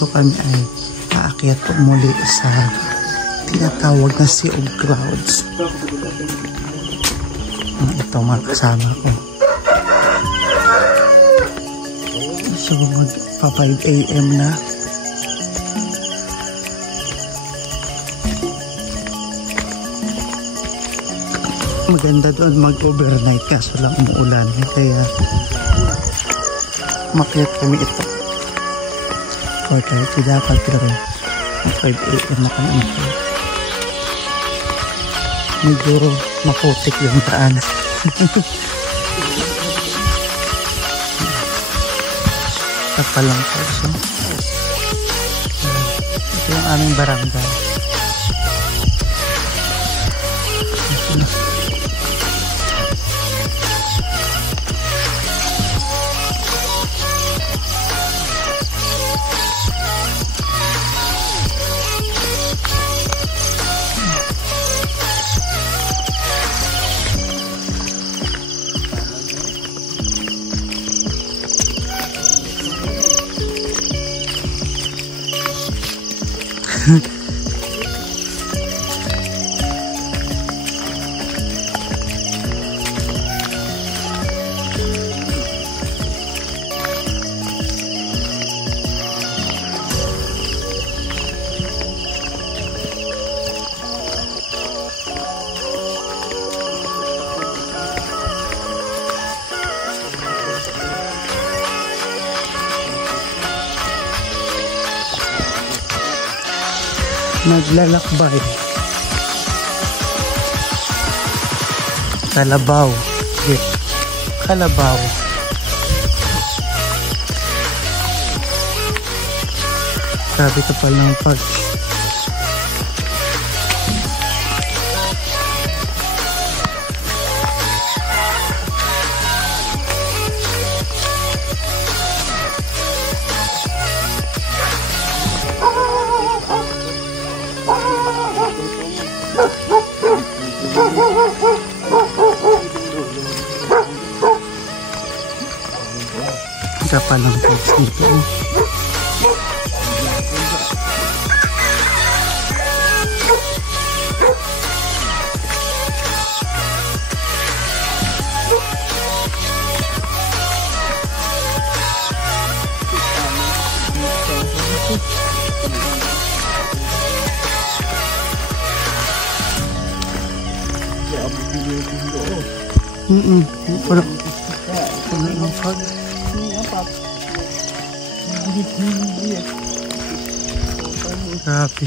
So kami ay aakyat po muli sa tinatawag na Sea of Clouds. Ito mga kasama ko. So pa 5 AM na. Maganda doon mag-overnight kaso lang umuulan. Kaya makyat kami ito. Okay, dapat pero 5 AM na kami ito. Medyo maputik yung daan. Kapal lang po. So, ito yung aming barangay. Naglalakbay. Kalabaw. Yeah. Kalabaw. Grabe ka pala ng park. Kapal ng parks dito. Puno ng fog. Grabe.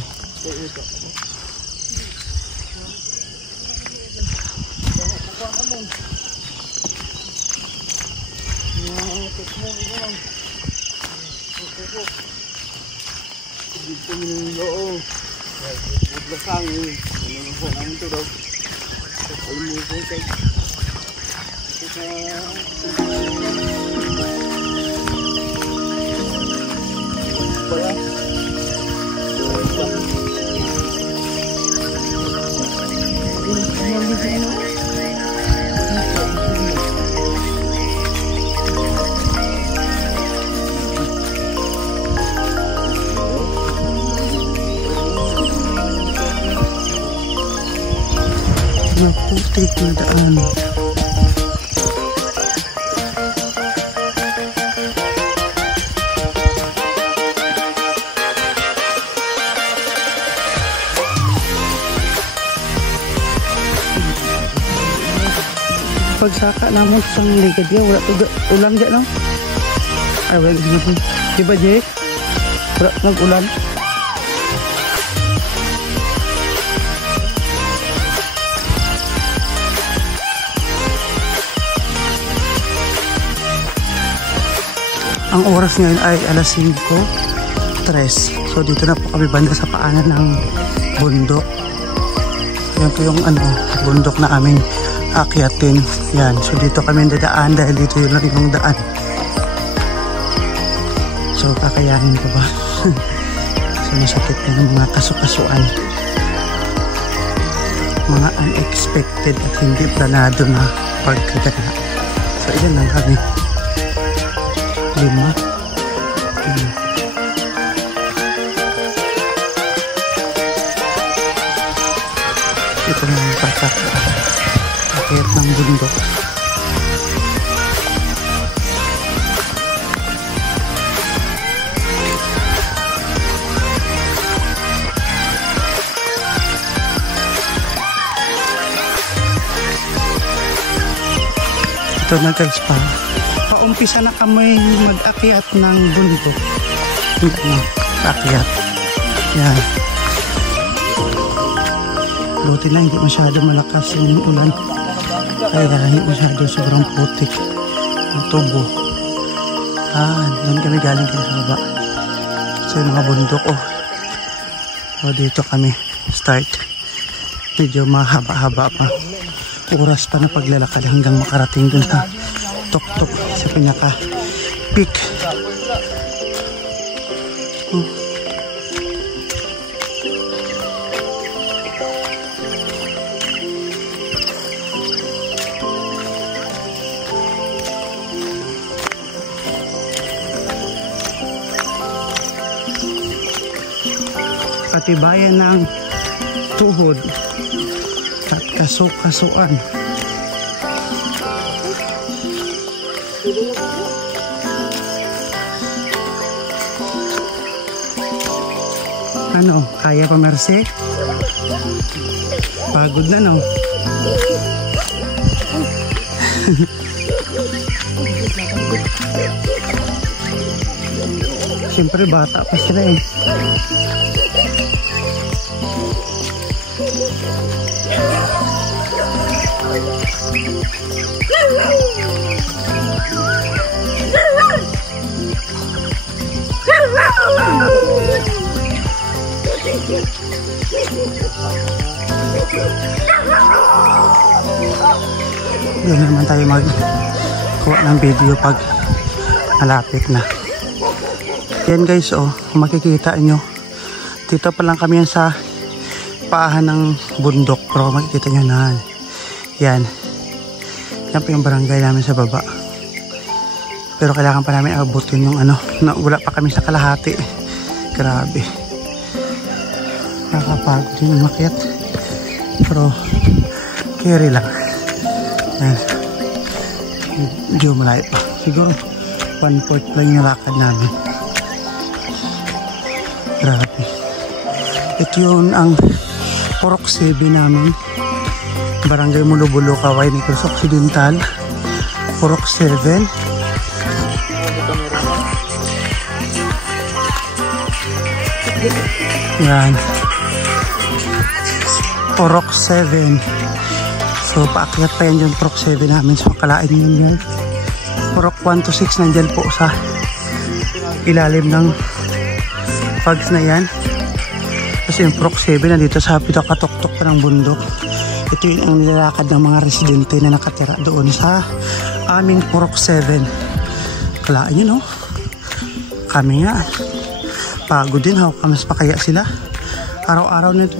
Naputik na daan. Pagsaka naman sang ligad ya, wala ulan dyan, no? Ay, wala dyan. Diba, Jay? Wala nag-ulan. Ang oras ngayon ay alas 5:03. So, dito na po kami banda sa paanan ng bundok. Yan po yung bundok na aming akyatin. Yan. So dito kami dadaan dahil dito yun lang yung daan. So kakayanin ko ba? So masakit na ng mga kasukasuan. Mga unexpected at hindi planado na pagkagana. So yan lang kami. 5. patak. Akit ng bundok. Ito na guys pa. Paumpisa na kami mag-akyat ng bundok. Akyat. Yan. Buti na hindi masyado malakas yung ulan. Kaya hindi masyado sobrang putik ang tubo. Doon kami galing kayo sa baba. So yung mga bundok so dito kami start. Medyo mahaba-haba pa. Oras pa na paglalakad hanggang makarating dun sa tuktok sa pinaka peak. Patibayan ng tuhod at kasukasuan. Ano, kaya pa Mercy? Pagod na no? Siyempre bata pa sila eh. Doon naman tayo magkuha ng video pag malapit na. Yan guys, makikita nyo. Dito pa lang kami sa paahan ng bundok, pero makikita nyo na yan. Yan po yung barangay namin sa baba. Pero kailangan pa namin abutin yung wala pa kami sa kalahati. Grabe. Nakakapagod yung umakyat. Pero carry lang. Yan. Medyo malayo pa. Siguro 1/4 lang yung lakad namin. Grabe. Ito yun ang Purok 7 namin. Barangay Mulubulo, Kaway, Negros Occidental. Purok 7. Yan. Purok 7. So paakyat pa yan yung Purok 7 namin. So makalain nyo yan. Purok 1 to 6 nandyan po sa ilalim ng pags na yan. Kasi yung Purok 7 nandito sa pinakatuktok pa ng bundok. Ito yung ang nilalakad ng mga residente na nakatira doon sa aming Purok 7. Kalaan nyo no? Kami nga. Pagod din. Mas pa kaya sila. Araw-araw na ito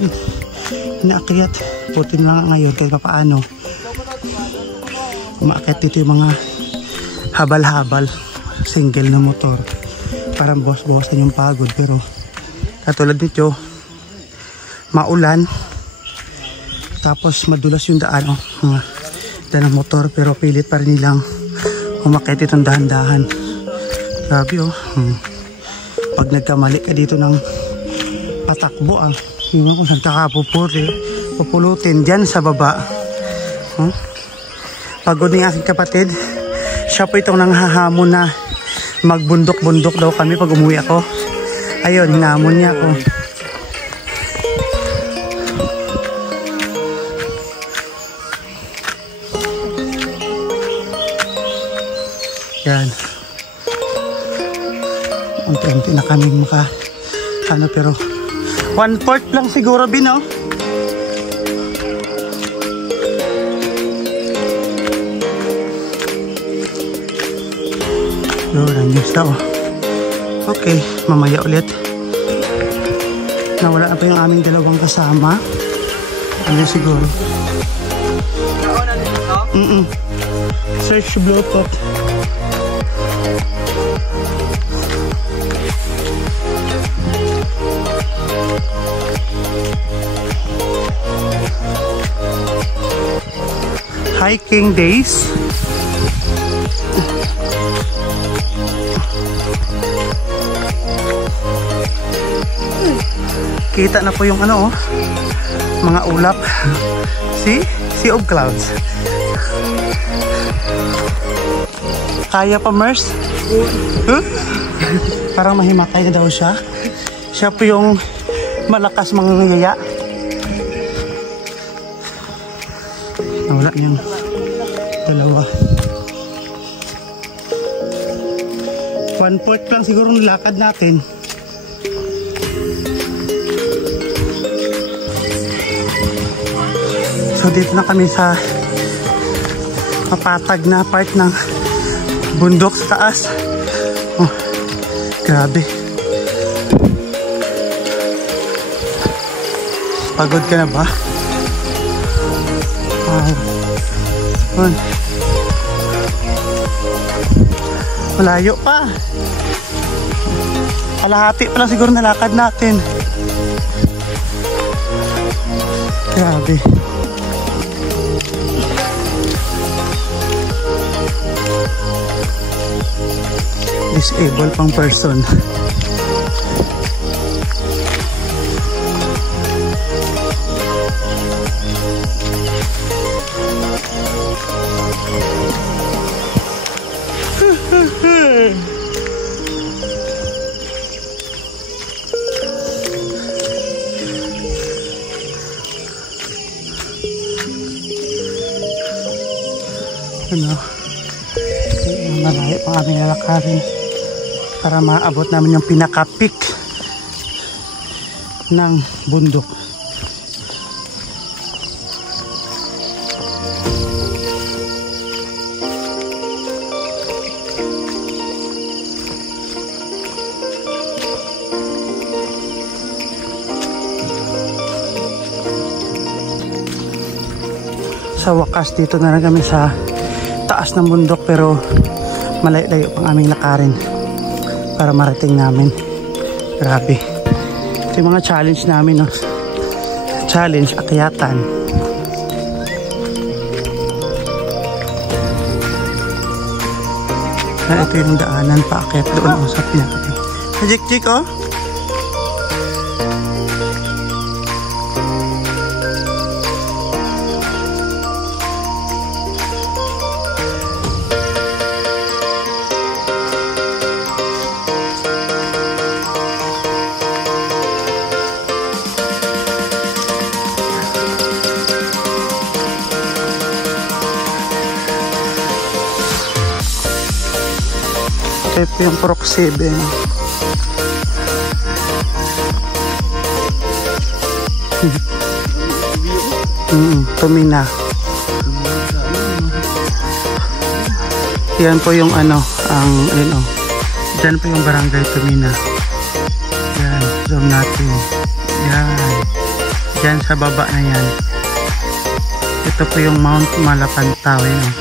inaakyat. Putin lang ngayon kahit paano. Umaakyat dito yung mga habal-habal. Single na motor. Parang bawas-bawasan yung pagod. Pero katulad nito, maulan. Tapos madulas yung daan. Daan ng motor. Pero pilit pa rin nilang umakyat itong dahan-dahan. Grabe Pag nagkamali ka dito ng patakbo yun kung saan ka pupulutin dyan sa baba. Pagod ng aking kapatid. Siya po itong nanghahamon na magbundok-bundok daw kami pag umuwi ako. Ayun, hinamon niya ako. Yan. Unti-unti na kami pero 1/4 lang siguro Bino. Yun, nandiyan daw. Okay, mamaya ulit. Nawala na pa yung aming dalawang kasama. Ano siguro? Search Bluetooth. hiking days. Kita na po yung ano, mga ulap. See? Sea of clouds. Kaya pa, Mers? Parang mahimatay na daw siya. Siya po yung malakas mangyayaya. Nawala niyang dalawa. 1/4 lang siguro ng lakad natin. So dito na kami sa mapatag na part ng bundok sa taas. Oh, grabe. Pagod ka na ba? Wow. Malayo pa. Kalahati pa lang siguro nalakad natin. Grabe. Disabled pang person. Ano? Malayo pa kami lalakarin para maabot namin yung pinaka-peak ng bundok. Sa wakas dito na lang kami sa taas ng bundok, pero malayo-layo pang aming lakarin para marating namin. Grabe. Ito yung mga challenge namin, no? Challenge, akyatan. Ito yung daanan pa akyat doon sa pinaka. Jik-jik, oh! Ito yung Purok 7. Tumina. Yan po yung ano, ang ano. Diyan po yung barangay Tumina. Yan, zoom natin. Yan. Diyan sa baba na yan. Ito po yung Mount Malapantaw. Yan.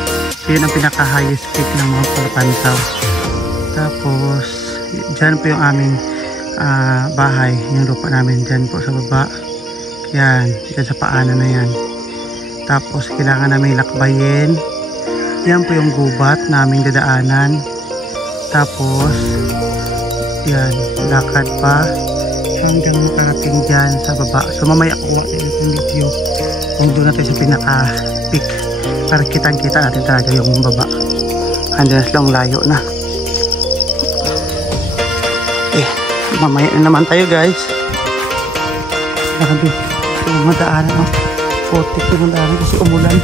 So yun ang pinaka-highest peak ng Mount Malapantaw. Tapos, dyan po yung aming bahay, yung lupa namin dyan po sa baba. Yan, dyan sa paanan na yan. Tapos, kailangan namin lakbayin. Yan po yung gubat naming dadaanan. Tapos, yan, lakad pa hanggang makarating dyan sa baba. So, mamaya kuha tayo yung video kung doon natin sa pinaka-peak para kitang-kita natin talaga yung baba. Andiyan lang layo na. Mamaya na naman tayo, guys. Grabe. Yung madaanan, no? 40 yung madaanan kasi umulan.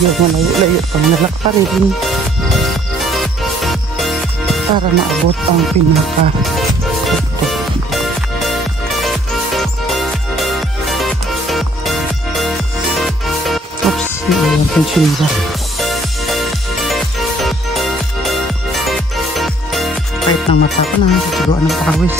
Yung malayo-layo pang nalakpa rin para maabot ang pinaka. Oops, yung pensionida. Kahit ng mata ko na, siguruan ng pawis.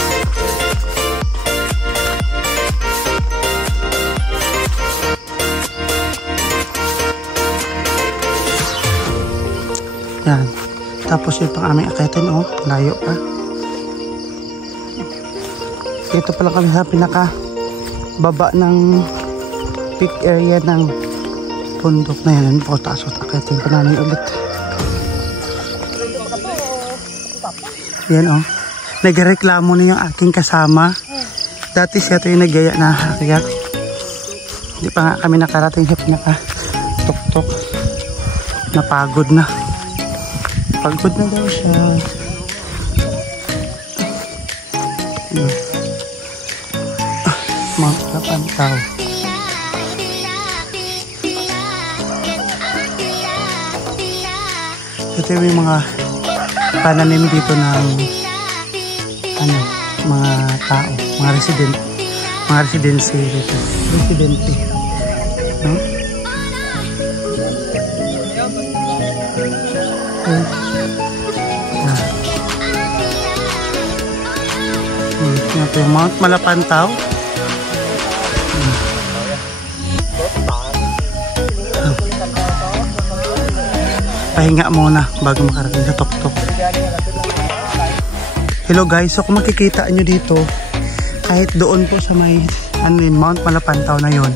Yan. Tapos yung pang aming akyatin, oh, layo pa. Ito pala kami sa pinaka baba ng peak area ng bundok na yan. Po, taas at akitin pa namin ulit. Yan, oh. Nagreklamo na yung aking kasama. Dati siya ito yung nagaya na akyat. Hindi pa nga kami nakarating sa pinaka tok-tok. Napagod na. Pagod na daw siya. Mount Lapantaw. Ito yung mga pananim dito ng mga tao, mga residente dito. Residente. No? Ito yung Mount Malapantaw. Pahinga muna bago makarating sa tok-tok. Hello guys, so kung makikita nyo dito, kahit doon po sa may Mount Malapantaw na yon,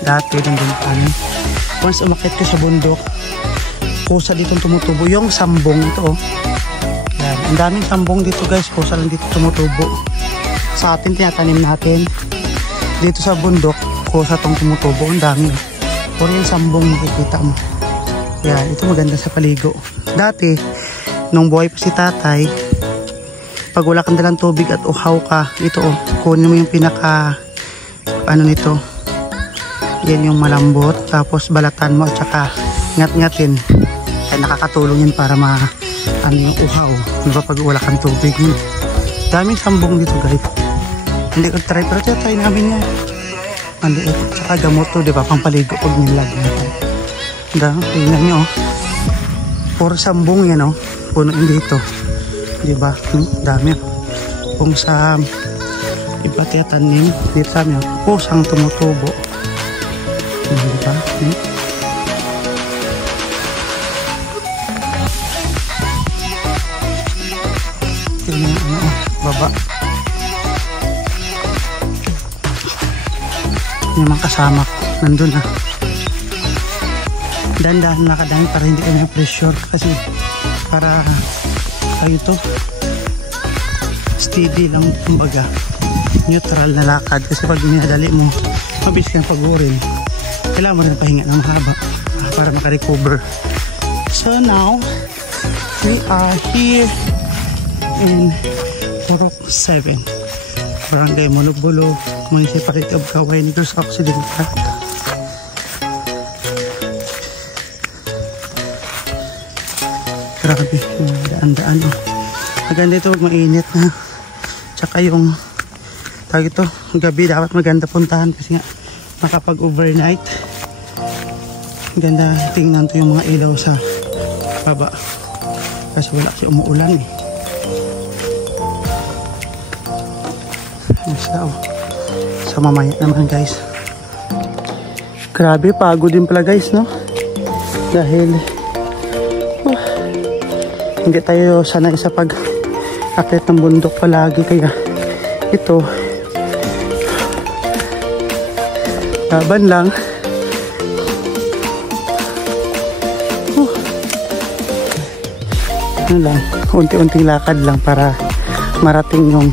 dati nandun kami. Once umakit ka sa bundok, kusa dito tumutubo yung sambong ito. Yan. Ang daming sambong dito guys, kusa lang dito tumutubo. Sa atin tinatanim natin dito sa bundok, kusa itong tumutubo. Ang dami. Puro yung sambong makikita mo. Yan, ito maganda sa paligo. Dati, nung buhay pa si tatay, pag wala kang dalang tubig at uhaw ka, ito oh, kunin mo yung pinaka, nito. Yan yung malambot, tapos balatan mo at saka ngat-ngatin. Kaya nakakatulong yun para yung uhaw. Diba pag wala kang tubig. Daming sambong dito guys. Hindi ko try, pero try namin yan. Maliit, saka gamot to, diba? Pampaligo pag nilag. Tingnan nyo, oh. Puro sambong yan, oh. Puno dito. Diba? Dami. Kung sa iba tiyatanim, dito sa amin, pusang tumutubo. Diba? Tingnan nyo, baba. Yung mga kasama ko, nandun na. Dahan-dahan nakadahin para hindi kami pressure kasi para kayo to steady lang, kumbaga neutral na lakad kasi pag minadali mo mabilis kang pagurin, kailangan mo rin pahinga ng mahaba para makarecover. So now we are here in Purok 7, Barangay Mulugbulog, Municipality of Kaway, Negros Occidental. Grabe, yung daan-daan. Maganda ito, mainit na. Tsaka yung tawag ito, gabi dapat maganda puntahan kasi nga makapag-overnight. Ganda tingnan to yung mga ilaw sa baba. Kasi wala kasi umuulan eh. Sa mamaya naman guys. Grabe, pagod din pala guys, no? Dahil hindi tayo sanay sa pag-akit ng bundok palagi, kaya ito laban lang. Lang, unti-unting lakad lang para marating yung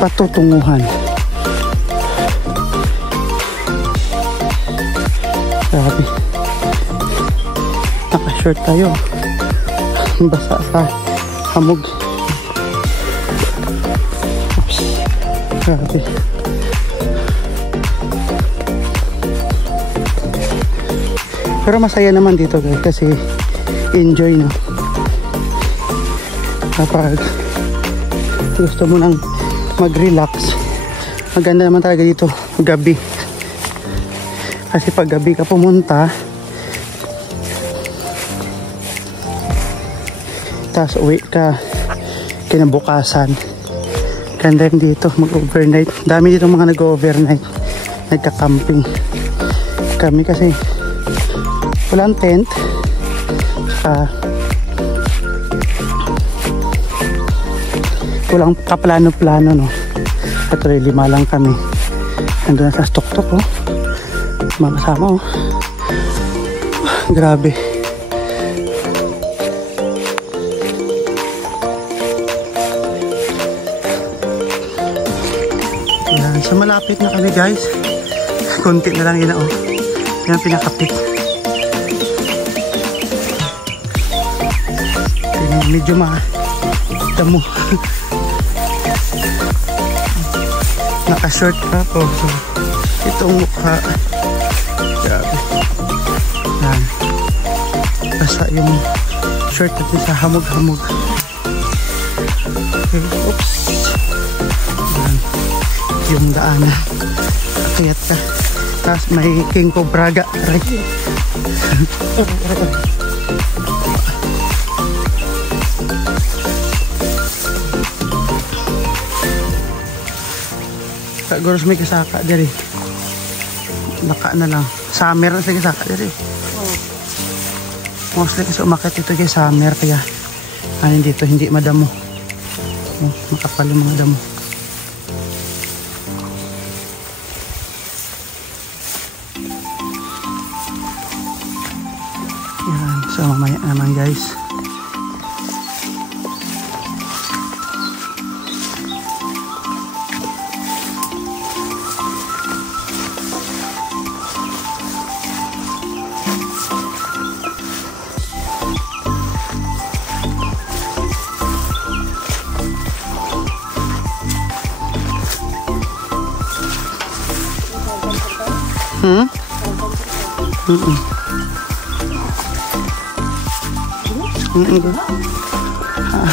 patutunguhan. Grabe, naka-short tayo, basa sa hamog. Oops. Grabe. Pero masaya naman dito guys kasi enjoy na. Kapag gusto mo nang mag-relax, maganda naman talaga dito gabi. Kasi pag gabi ka pumunta, tapos uwi ka kinabukasan, ganda rin dito mag-overnight. Dami dito mga nag-overnight, nagka-camping. Kami kasi walang tent, walang kaplano-plano, no? Ito 5 lang kami. Nandun na sa tuk-tuk oh. Mga kasama oh. Grabe. Yan. So malapit na kami guys. Kunti na lang yun oh. Yan ang pinakapit. Medyo damo. Naka-short pa po. So, itong mukha. Grabe. Yan. Basta yung short natin sa hamog-hamog. Okay. Oops. Yan. Yung daanan. Akayat ka. Tapos may king cobraga. Right. Siguro may kasaka diri. Baka na lang. Summer na sa kasaka diri. Mostly kasi umakit ito kay summer kaya ano dito hindi madamo. Makapal yung mga damo. Yan. So mamaya naman guys.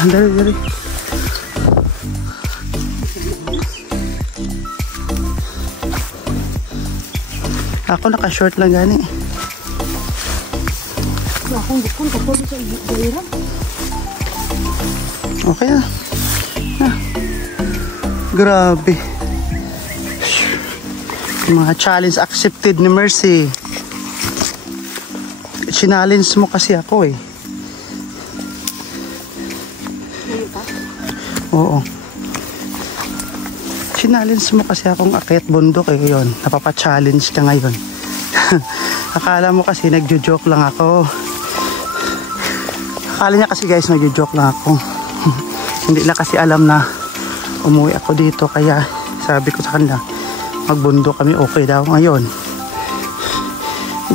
Dari. Ako naka-short lang gani. Okay na. Grabe. Mga challenge accepted ni Mercy. Challenge mo kasi ako eh. Oo. Challenge mo kasi akong akyat bundok eh yun. Napapa-challenge ka ngayon. Akala mo kasi nagjo-joke lang ako. Akala niya kasi guys nagjo-joke lang ako. Hindi na kasi alam na umuwi ako dito kaya sabi ko sa kanila magbundok kami okay daw ngayon.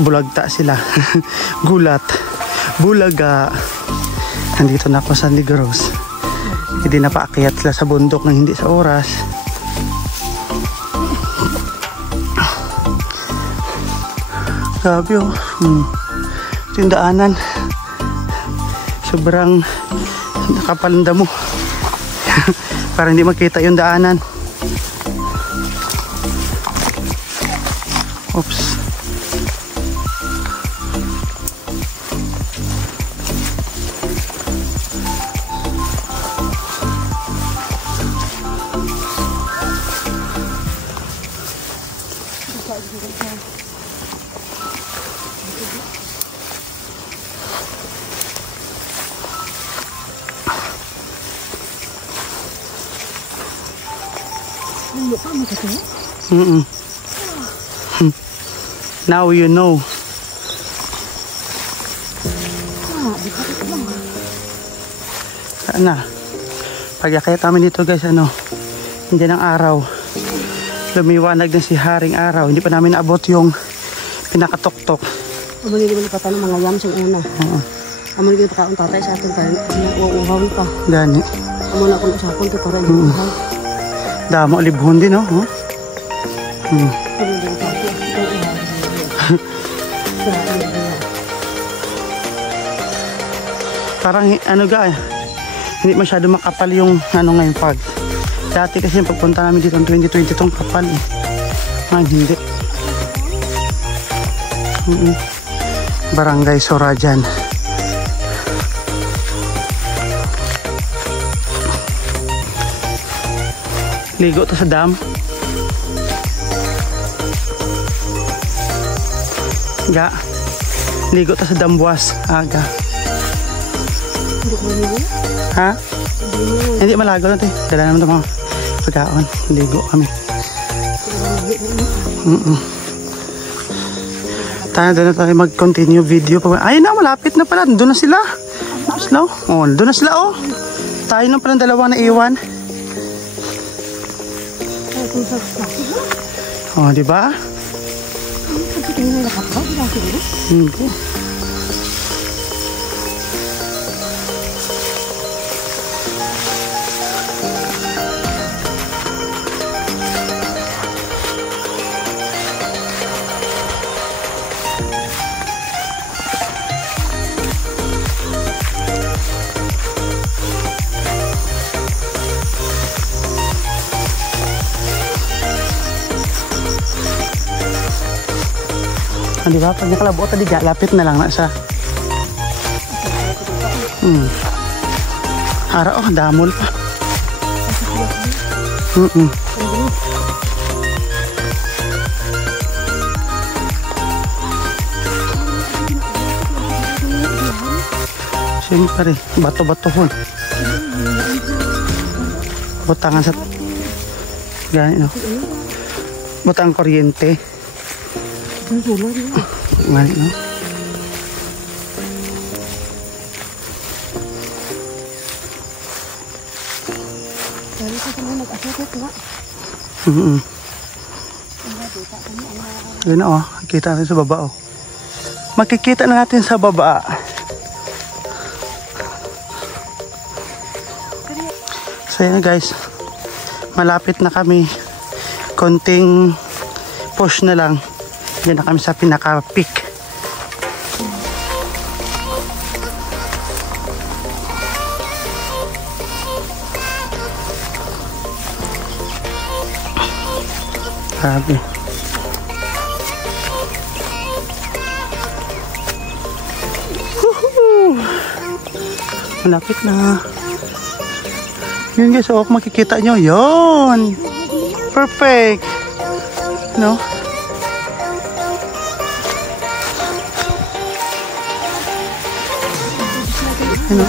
Bulagta sila. Gulat. Bulaga. Nandito na ako sa Negros. Hindi na paakyat sila sa bundok nang hindi sa oras. Grabe oh. Tindaanan. Sobrang nakapalanda mo. Para hindi makita yung daanan. Oops. Now you know. Saan na? Pag-akit namin dito guys, hindi ng araw. Lumiwanag na si Haring Araw. Hindi pa namin naabot yung pinakatok-tok. Amali naman pa ng mga yams yung una. Amali naman pa kaon tatay sa atin kaya uuhaw pa. Gani. Amali akong usapon ito para hindi uuhaw. Damo, libhon din, no? Parang hindi masyado makapal yung ngayon pag. Dati kasi pagpunta namin dito ng 2020 itong kapal eh. Ngayon hindi. Barangay Sorajan. Ligo to sa dam. Ga. Ligo to sa Dambuas. Aga. Ha? Hindi malago natin. Dala naman ito mga pagkaon. Ligo kami. Tayo doon na tayo mag-continue video. Ayun na, malapit na pala. Doon na sila. Slow. Oh, doon na sila oh. Tayo na pala dalawang naiwan. Oh, di ba? Hindi. Di ba? Pag nakalabot tadi, lapit na lang na siya. Hara, oh, damol pa. Siyempre, bato-batohon. Butangan sa... Ganyan, no? Butang kuryente. Ganyan, no? Yun oh, kita natin sa baba oh. Makikita na natin sa baba. So yan guys, malapit na kami. Konting push na lang. Yan na kami sa pinaka-peak. Grabe. Malapit na. Yun guys, oh, makikita nyo. Yun. Perfect. No? Ano?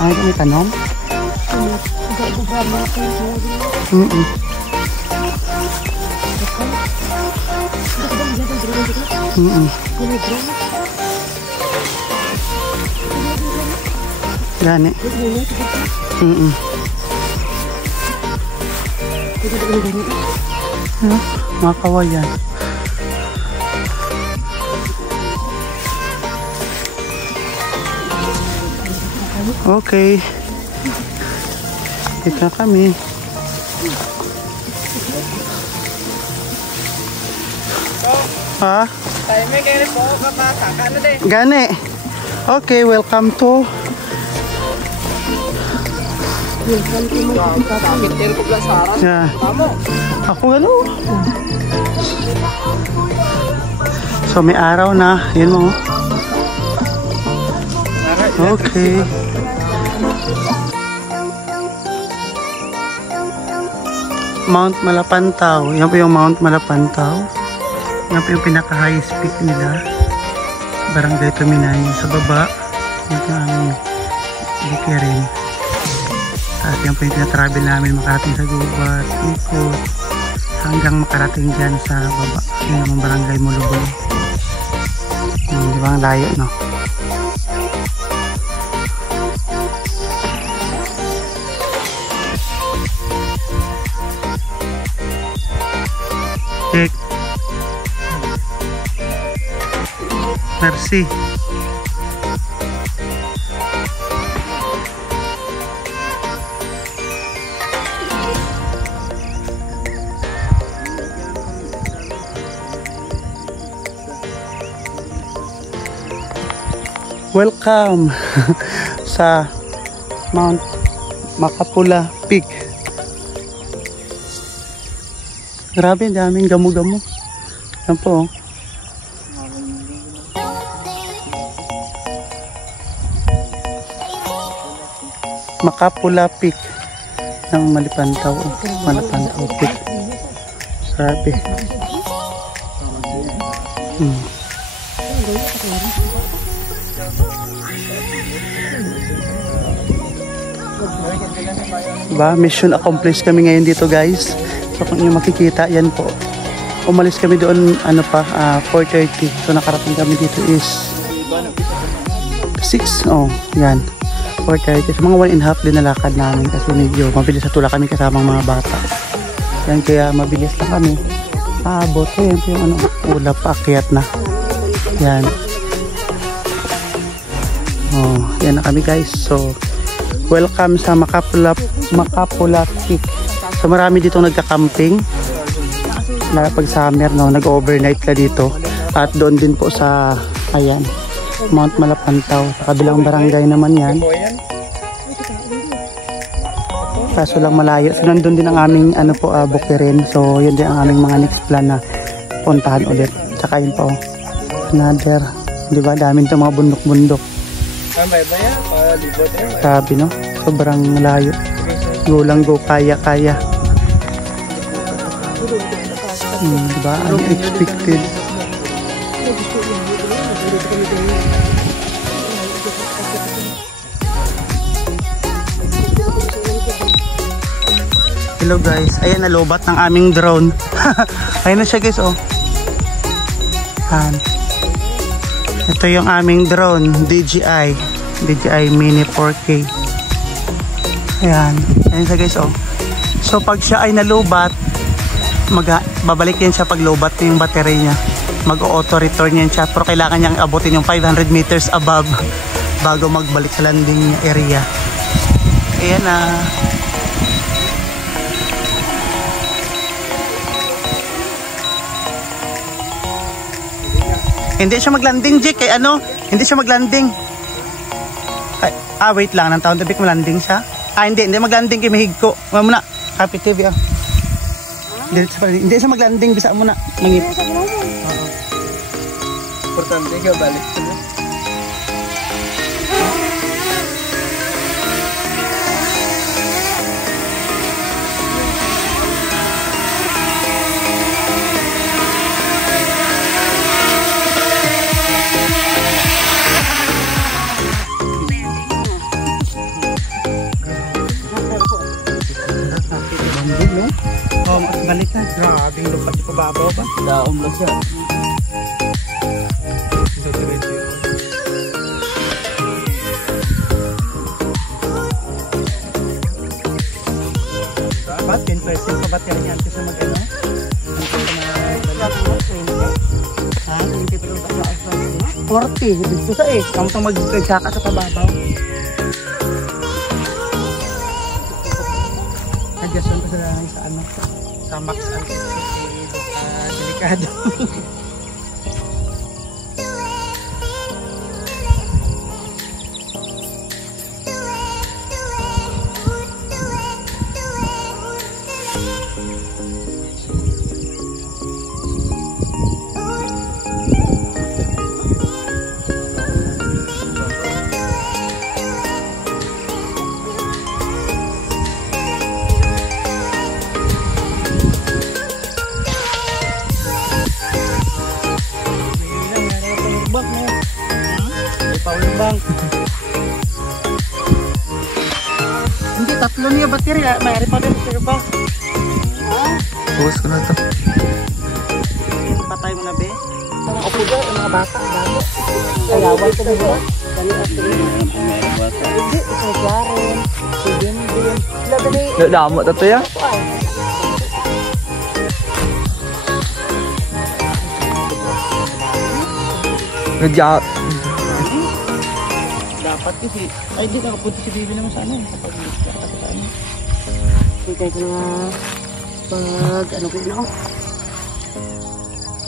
Ay, may tanong? Gani. Mga kawayan. Okay. Dito na kami. Ha? Tayo may gani po kapasaka na din. Gani. Okay, welcome to. Yeah. Ako gano. So may araw na. Yun mo. Okay. Mount Malapantaw. Yan po yung Mount Malapantaw. Yan po yung pinaka-highest peak nila. Barangay Tuminay. Sa baba, yan po yung aming Bikirin. At yan po yung travel namin makarating sa gubat, ikot, hanggang makarating dyan sa baba. Yan yung barangay Mulubol. Di ba ang layo, no? Merci. Welcome sa Mount Makapula Peak. Grabe, daming gamo-gamo. Yan po. Makapula Peak ng Malapantaw. Malapantaw Peak. Grabe. Diba? Mission accomplished kami ngayon dito guys. So kung inyo makikita, yan po. Umalis kami doon, 4:30. So nakarating kami dito is 6. Oh, yan. 4:30. So mga 1.5 din na lakad namin kasi medyo mabilis sa tula kami kasamang mga bata. Yan kaya mabilis lang kami. Abot. Ayan po yung ulap, paakyat na. Yan. Oh, yan na kami guys. So, welcome sa Makapula Peak. So, marami dito nagka-camping. Pag summer, no, nag-overnight ka dito. At doon din po sa, ayan, Mount Malapantaw. Sa kabilang barangay naman yan. Kaso lang malayo. So, nandun din ang aming, Bukirin. So, yun din ang aming mga next plan na puntahan ulit. Tsaka yun po, another, di ba, dami ito mga bundok-bundok. Sabi, no? Sobrang malayo. Go lang go, kaya. Diba? Unexpected. Hello guys. Ayan, nalobat ng aming drone. Ayan na siya guys, oh. Ayan. Ito yung aming drone, DJI Mini 4K. Ayan. Ayan siya guys, oh. So pag siya ay nalubat, babalik yan siya pag lobat yung battery niya. Mag-auto return yan siya. Pero kailangan niyang abutin yung 500 meters above bago magbalik sa landing area. Ayan na. Hindi siya maglanding, Jake. Kay hindi siya maglanding. Wait lang. Nang taon tabi ko malanding siya. Hindi maglanding kay Mahig ko. Muna, Happy TV, Hindi siya maglanding, bisa mo na. Mangip. Importante ka, balik sila. Balik na. Grabe yung lupat yung pababaw ba? Daom lang siya. Dapat 10% pa battery niya kasi mag-ano? Ha? 40. Dito sa Kamu itong mag-saka sa pababaw. Adjustan pa sa sa max ang delikado. Hindi, tatlo niya battery. Mayroon pa rin sir ba? Puwas ko na ito. Patay mo na be? Opo ba? Ang mga bata. Ayawan ko na ba? Hindi, isagyarin. Sige. Damot ito ya? Nag-jat. Dapat kasi, ay di nakapunta si baby naman sa kapag Hintay ko na pag ko na.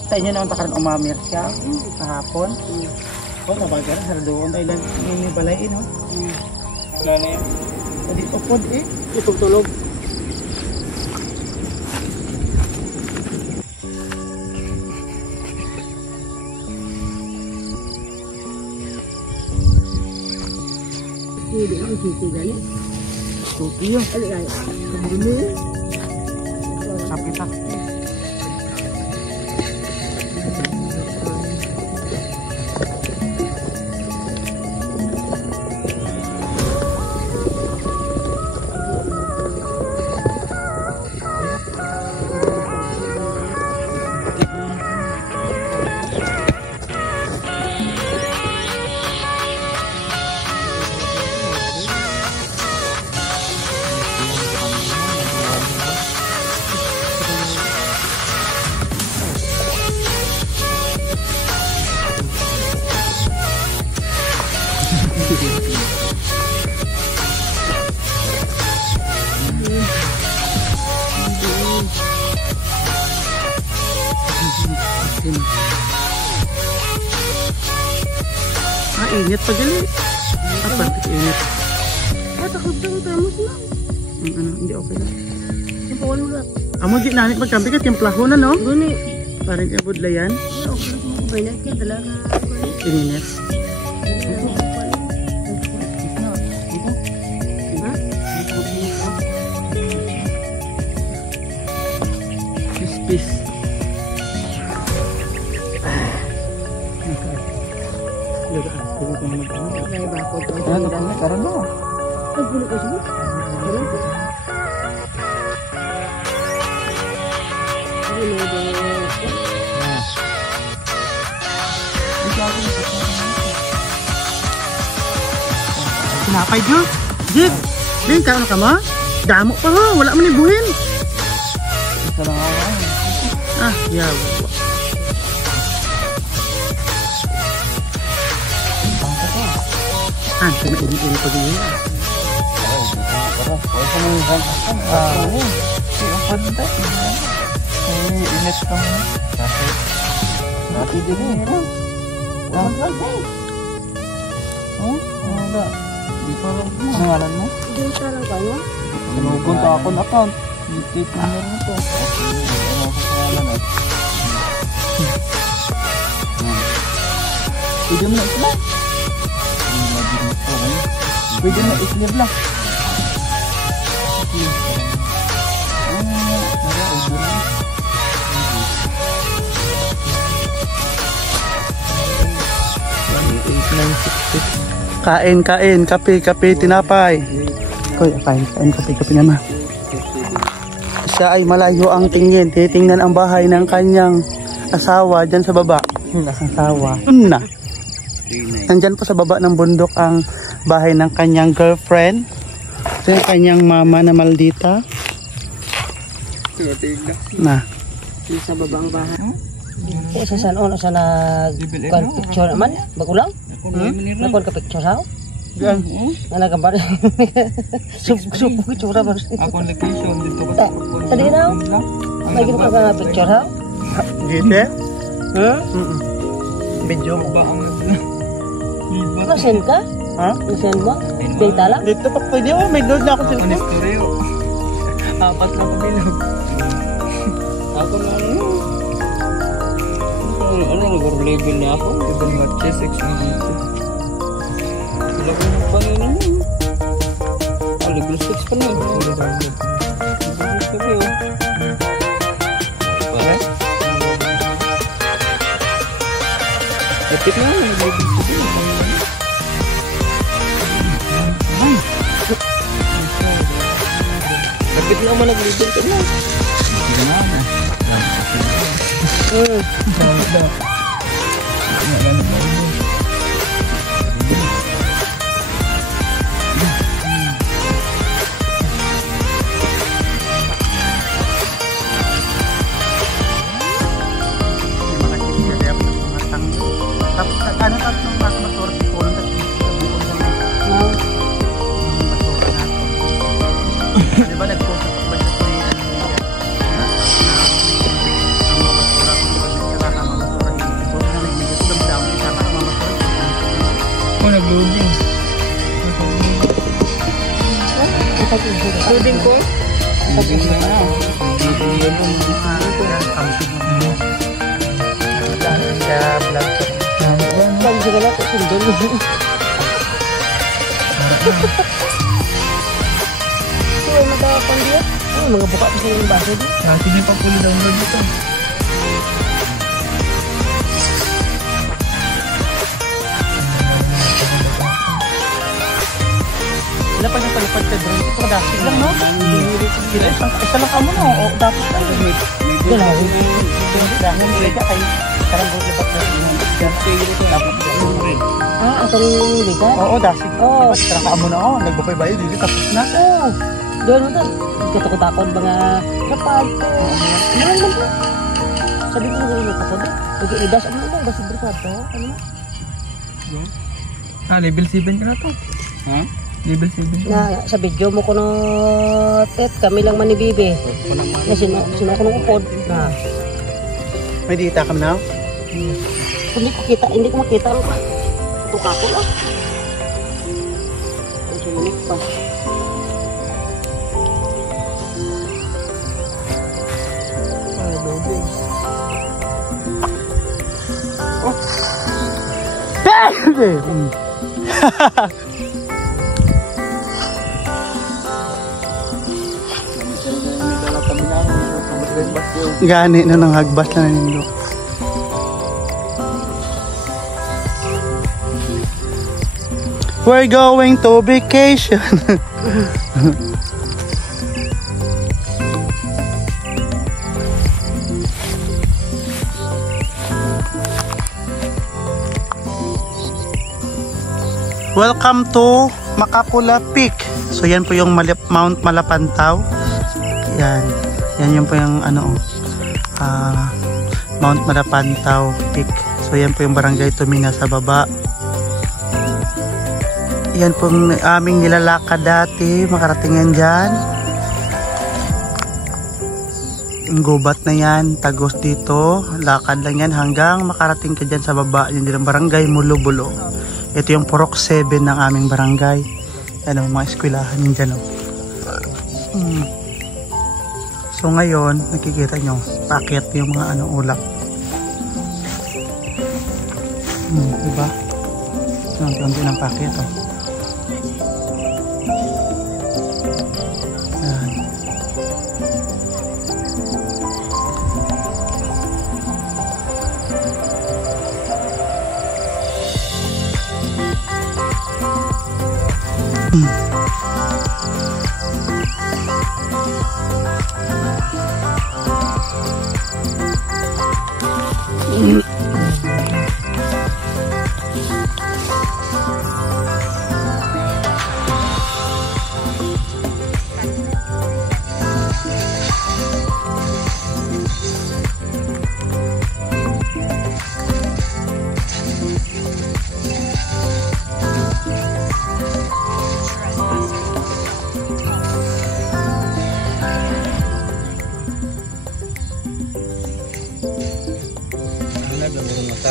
Sa inyo naman takaran umamir siya kahapon. Nabaga na, doon tayo lang yung balay, no? Lalo yan? Pwede upod Itulog. Hindi ang sisigan eh. Tupi yun. Aligay. Kabuli eh. Kapit ah. init pa gali. Apa init? Takot daw tamos na. Hindi okay lang. Sapawan mo lang. Amo di nani magkampi ka timplahon na no? Gani. Parang ibudlayan. Okay lang mo bayad ka talaga. Init. Peace. Ay bakod to. Karon mo. Nagbulo ka siya. Sinapay Jud. Jid. Din ka ano ka mo? Damo pa ho, wala man ibuhin. Yaw. Cuma ini pagi ini. Nangalan mo? Hindi sarang ka mo? Sinugon ka ako na account. Tip number mo to. Pwede mo na isla. Pwede na i-clear lang. Kain, kape, tinapay. Kain, kape naman. Siya ay malayo ang tingin. Titingnan ang bahay ng kanyang asawa dyan sa baba. Asawa. Nandyan po sa baba ng bundok ang bahay ng kanyang girlfriend. Ito yung kanyang mama na maldita. Na. Sa babang bahay. Sa salon, sa nag-picture naman? Bagulang? Nagkuhan ka picture how? Diyan. Nalagambar. Supo picture ba? Ako ang location dito ka. Tadi na? May gino ka picture how? Gite? Video mo. Nasend ka? Ha? Nasend mo? Benta lang? Dito pa pwede mo. May load na ako sa ito. Storyo. 4 na pabilog. Ako na nag-level na ako. Ibang matches, 6 na dito. Wala ko ng panginin mo. Level 6 pa na. Level 6 pa ba yun? Lapit na, level 6. Lapit na naman nag-level ka na. Nag-loading. Loading ko? Loading na na. Loading yun ang sa vlog. Pag sigala ko sundon. So, nagkakapan diya? Mga buka pa sa yung baso din. Natin yung pag-fully download ito. Wala pa niyang palipad ka drone. Ito dasig lang, no? Isa lang ka mo, no? O dapat ka. Galaw. Dahil nila ka kay karang bro lipat na dapat Ang tuloy ligat? oo, dasig. Oo. Tara ka mo na, oh. Nagbukay bayo, dito tapos na. Oo. Doon mo doon. Katakot-takot mga kapal ko. Ano lang man po? Sabi ko na rin ako doon. Pag-iidas, ano ito? Basig brigado? Ano na? Level 7 ka na to. Ha? Level 7. Na sa video mo ko no tet kami lang man ni Bibi. Na sino ko nung upod na. May dita ka na? Hindi ko makita ano ka. Coca-Cola lah. Kasi ulit pa. Ay, loading. Oh. Baby! Gani na nang hagbas na nindo. We're going to vacation. Welcome to Makakula Peak. So yan po yung Mount Malapantaw. Yan. Yan yung po yung ano, Mount Malapantaw Peak. So yan po yung barangay Tumina sa baba. Yan po yung aming nilalakad dati. Makarating yan dyan. Yung gubat na yan. Tagos dito. Lakad lang yan hanggang makarating ka dyan sa baba. Yan din ang barangay Mulubulo. Ito yung Purok 7 ng aming barangay. Yan ang mga eskwelahan yun dyan. So ngayon, nakikita nyo, packet yung mga ulap. Diba? Unti-unti ng packet. Yan.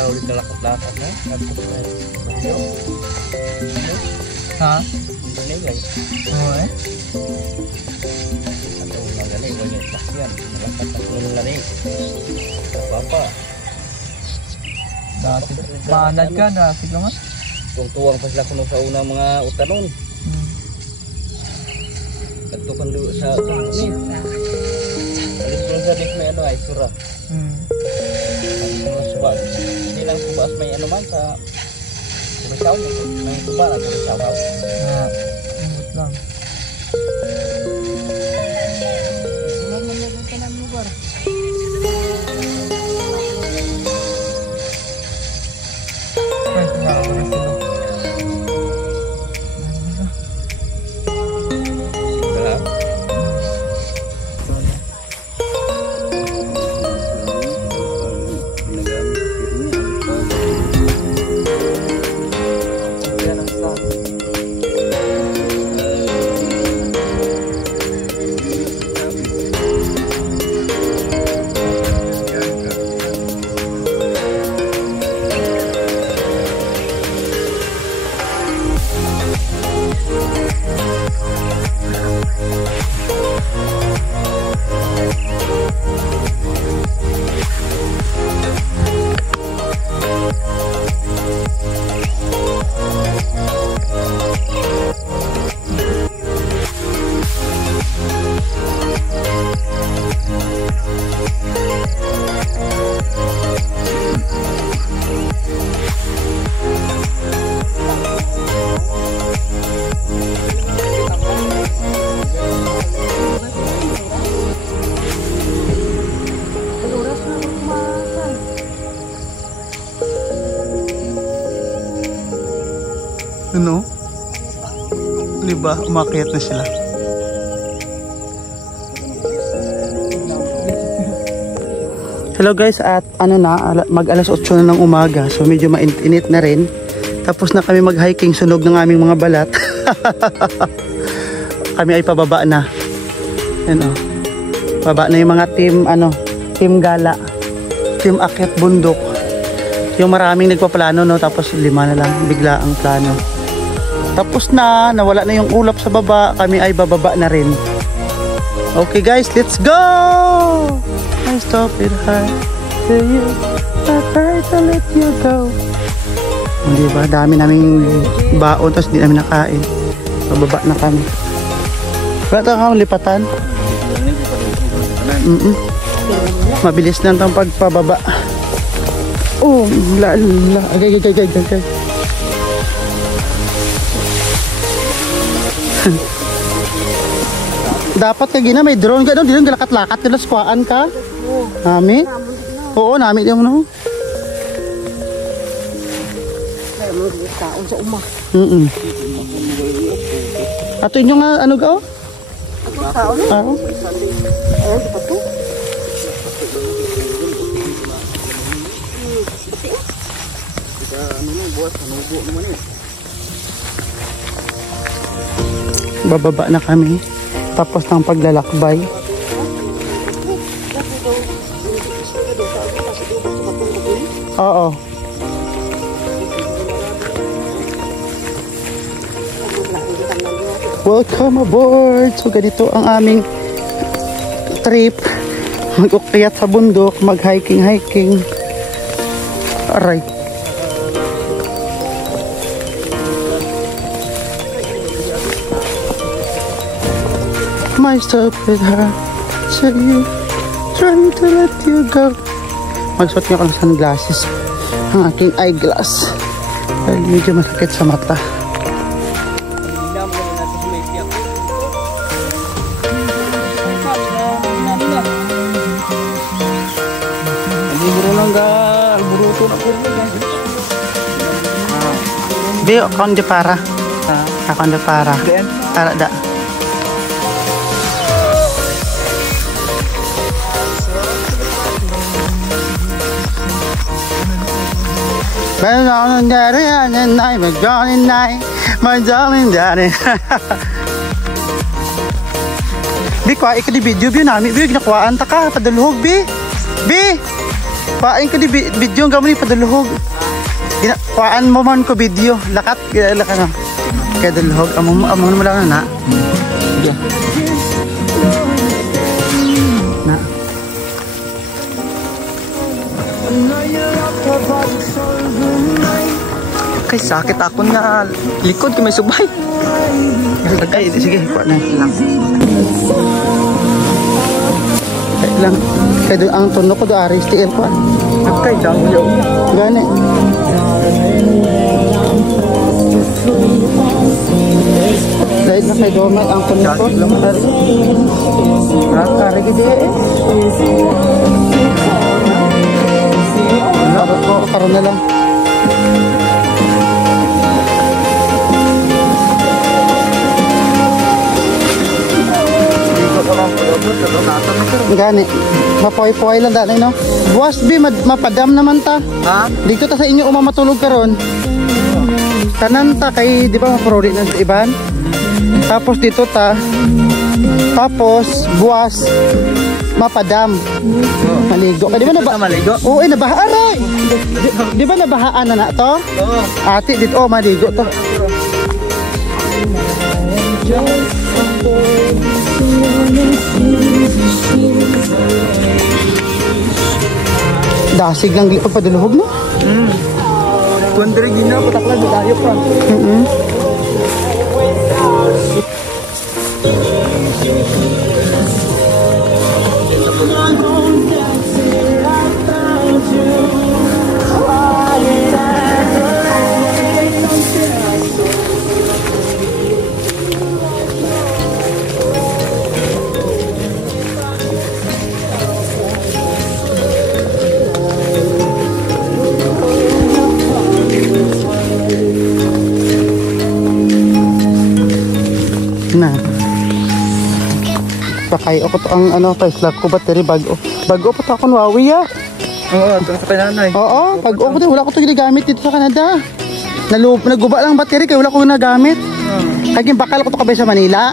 Ulit nalakot-lakot na. Ha? Nilagay. Oo eh. Atau nagalay. Wala sakyan. Nalakat na kung nalari. Papa. Dasig. Maanad ka. Dasig naman. Kung tuwang pa sila kuno sa una mga utanon. Katukan dulu sa ni. Alis ko sa dik may ano ay surah. Subas. Hindi lang subas may ano man sa Curaçao. May suba na Curaçao. Ingat lang. Wala man lang ka ng lugar. Ay, nakakala sila. Ano? Diba? Umakyat na sila. Hello guys, at ano na, mag alas 8 na ng umaga. So medyo mainit na rin. Tapos na kami mag-hiking, sunog ng aming mga balat. Kami ay pababa na. Yan o. Baba na yung mga team, team gala. Team akyat bundok. Yung maraming nagpaplano, no? Tapos 5 na lang, bigla ang plano. Tapos na, nawala na yung ulap sa baba. Kami ay bababa na rin. Okay guys, let's go! I stop it high to you. I try to let you go. Diba? Dami naming baon, tapos di namin nakain. Bababa na kami. Wala kang lipatan? Mabilis na itong pagpababa. Oh, agay. Dapat kaya gina, may drone ka doon, di doon galakat-lakat nila, squaan ka. Nami? Oo, nami yung no. Taon sa uma. Ato inyo nga, ano ka o? Taon? Oo. Ayun, di pa to. Bababa na kami. Tapos ng paglalakbay. Oo. Welcome aboard! So ganito ang aming trip. Mag-ukyat sa bundok, mag-hiking. Aray. Myself with her, so you trying to let you go. Magsuot nga ako ng sunglasses, ang aking eyeglass, dahil medyo masakit sa mata. Bio, kaon di para. Kaon di para. Para da. My darling daddy, and I, my darling night, my darling daddy. Bi, kuhain ka di video, Bi, namin, Bi, ginakuhaan ta ka, padulhog, Bi. Bi, kuhain ka di video, ang gamon padulhog. Kuhaan mo man ko video, lakat, lakat na. Kaya dulhog, amon mo lang na. Na. Kay sakit ako na likod kay may subay. Sige, kuha na lang. Kaya ang tono ko do aris TM ko. Kay daw yo. Gani. Dahil na kay Domay ang tono ko. Rakari gede. Karon na lang. Gani. Mapoy-poy lang dati, no? Buwas, Bi, mapadam naman ta. Ha? Dito ta sa inyo umamatulog karon. Tanan ta kay, di ba, maprori na sa iban? Tapos dito ta. Tapos, buwas, mapadam. Maligo. Di ba nabahaan? Maligo? Oo, nabahaan, aray! Di ba nabahaan na to? Oo. Ate, dito, maligo to. Dasig lang dito padulhog, no? Kuandre gina patakla do tayo pa. Na. Pakay ako to ang ano, pa-slap ko battery bago. Bago pa to ako Huawei ah. Oo, ito sa kananay. Oo, bago ko wala ko to ginagamit dito sa Canada. Naguba lang battery kaya wala ko ginagamit. Kaya bakal ko to kabay sa Manila.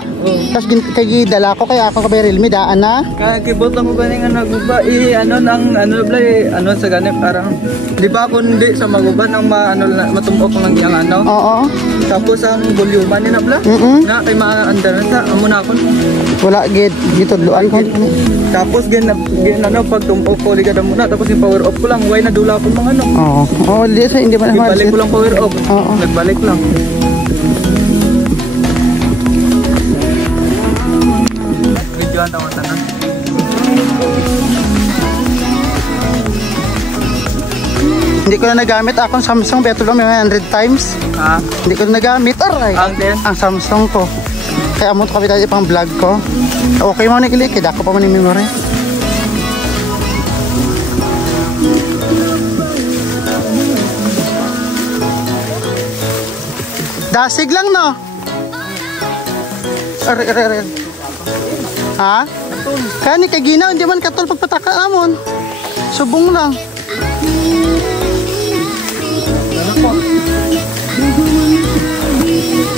Tapos kaya dala ko kaya ako kabay Realme daan na. Kaya kibot lang mo ba nga naguba sa ganip parang di ba ako hindi sa maguban ang matumok lang yang Oo. tapos ang volume ni na bla na kay maandar sa amo na ako wala gitudloan ko. tapos pag tumpok ko ligada muna tapos yung power off ko lang way nadula ko mga Oo, hindi man balik ko lang power off. Nagbalik lang. Video ang tawatan na. Hindi ko na nagamit akong Samsung beto lang may 100 times. Hindi ko na nagamit. Aray. Ang Samsung ko. Kaya mo to kapit tayo pang vlog ko. Okay mo na kilikid. Ako pa man yung memory. Dasig lang no. Aray. Ha? Kaya ni kaginaw hindi man katol pagpataka namon. Subong lang.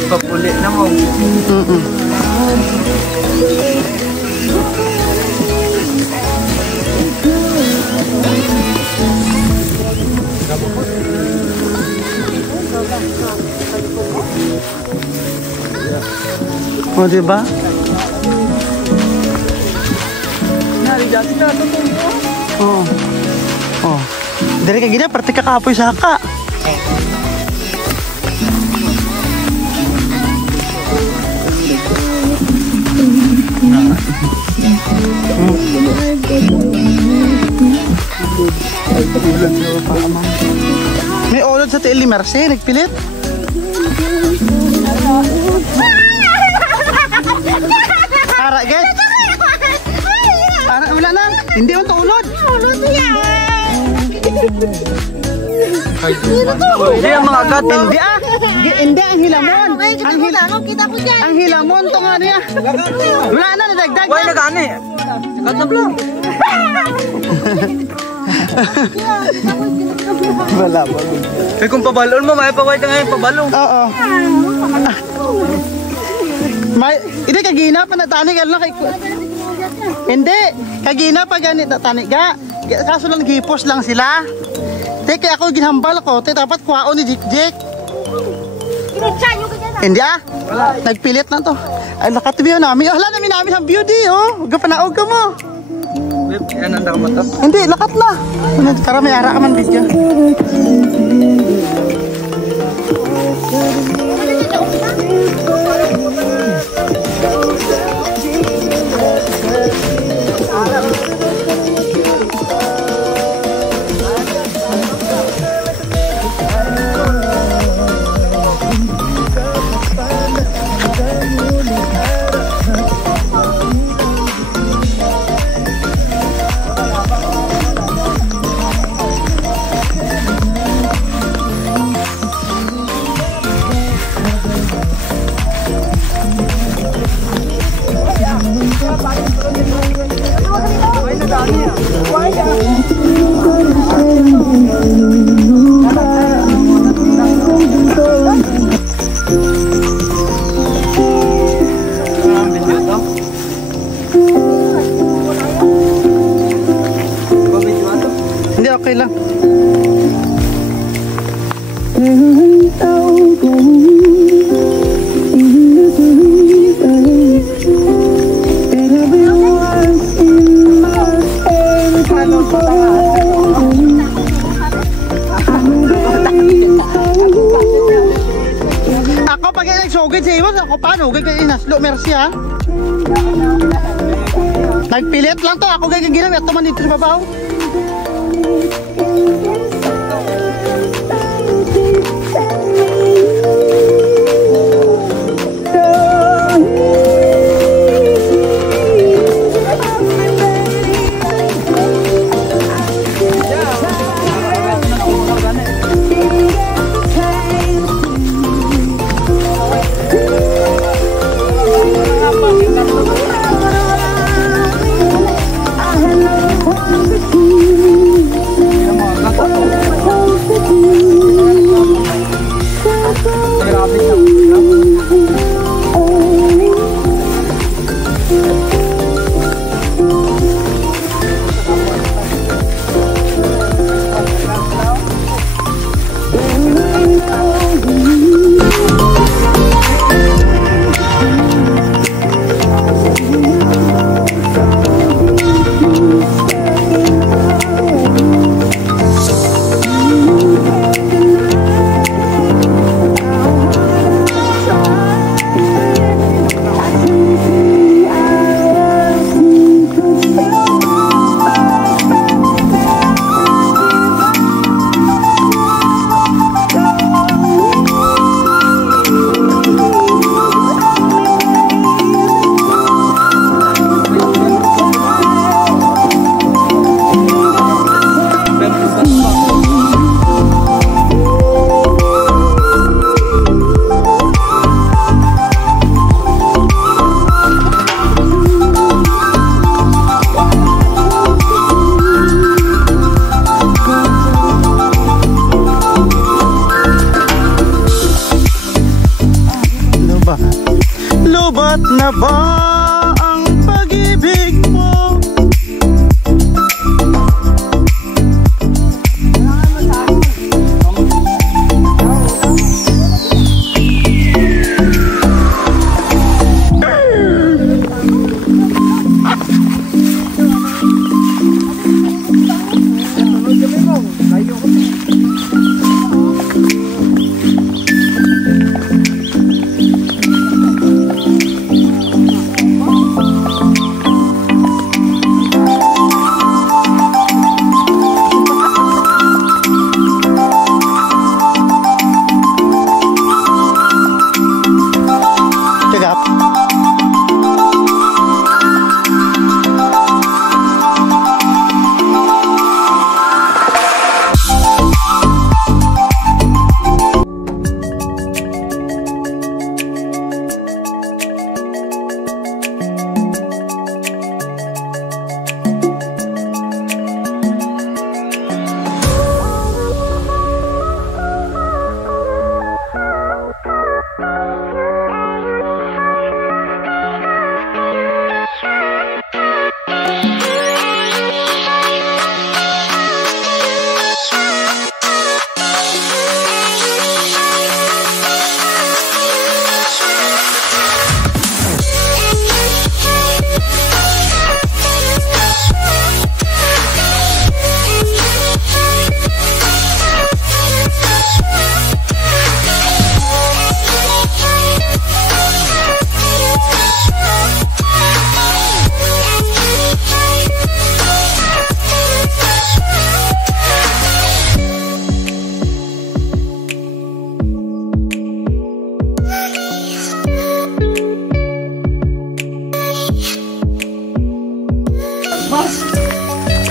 Papuli na mo. O diba? Narigas na ito. Oo. Dari kayak gini perti kakapoy sa haka. May olod sa Teli Mercy, nagpilit. Para guys. Wala na. Hindi mo to ulod. Ulod yan. Hindi ang mga agat. Hindi ang hilamon. Kita ko dyan. Ang hilamon to nga niya. Wala na, nadagdag Why na. nagani? Sakat na blang. Wala ba? Kaya kung pabalon mo, may paway ka ngayon pabalong. Oo. Hindi kagina pa natani ka lang kay. Hindi kagina pa ganit natani ka. Kaso lang gipos lang sila. Kaya ako ginhambal ko, dapat kuhaon ni Jik. Hindi nagpilit na to. Ay nakatibiyo namin. Hala namin ang beauty Huwag ka panaog ka mo. Yan ang dama to. Hindi, lakat na. Para may ara ka man video. Hindi, okay lang. Ako pag nagsugid sa iwas, ako paano? Gagay inaslo, merci ha? Nagpilit lang to, ako gagay ginamit. Ito man dito sa babaw. Lubat na ba ang pag-ibig mo?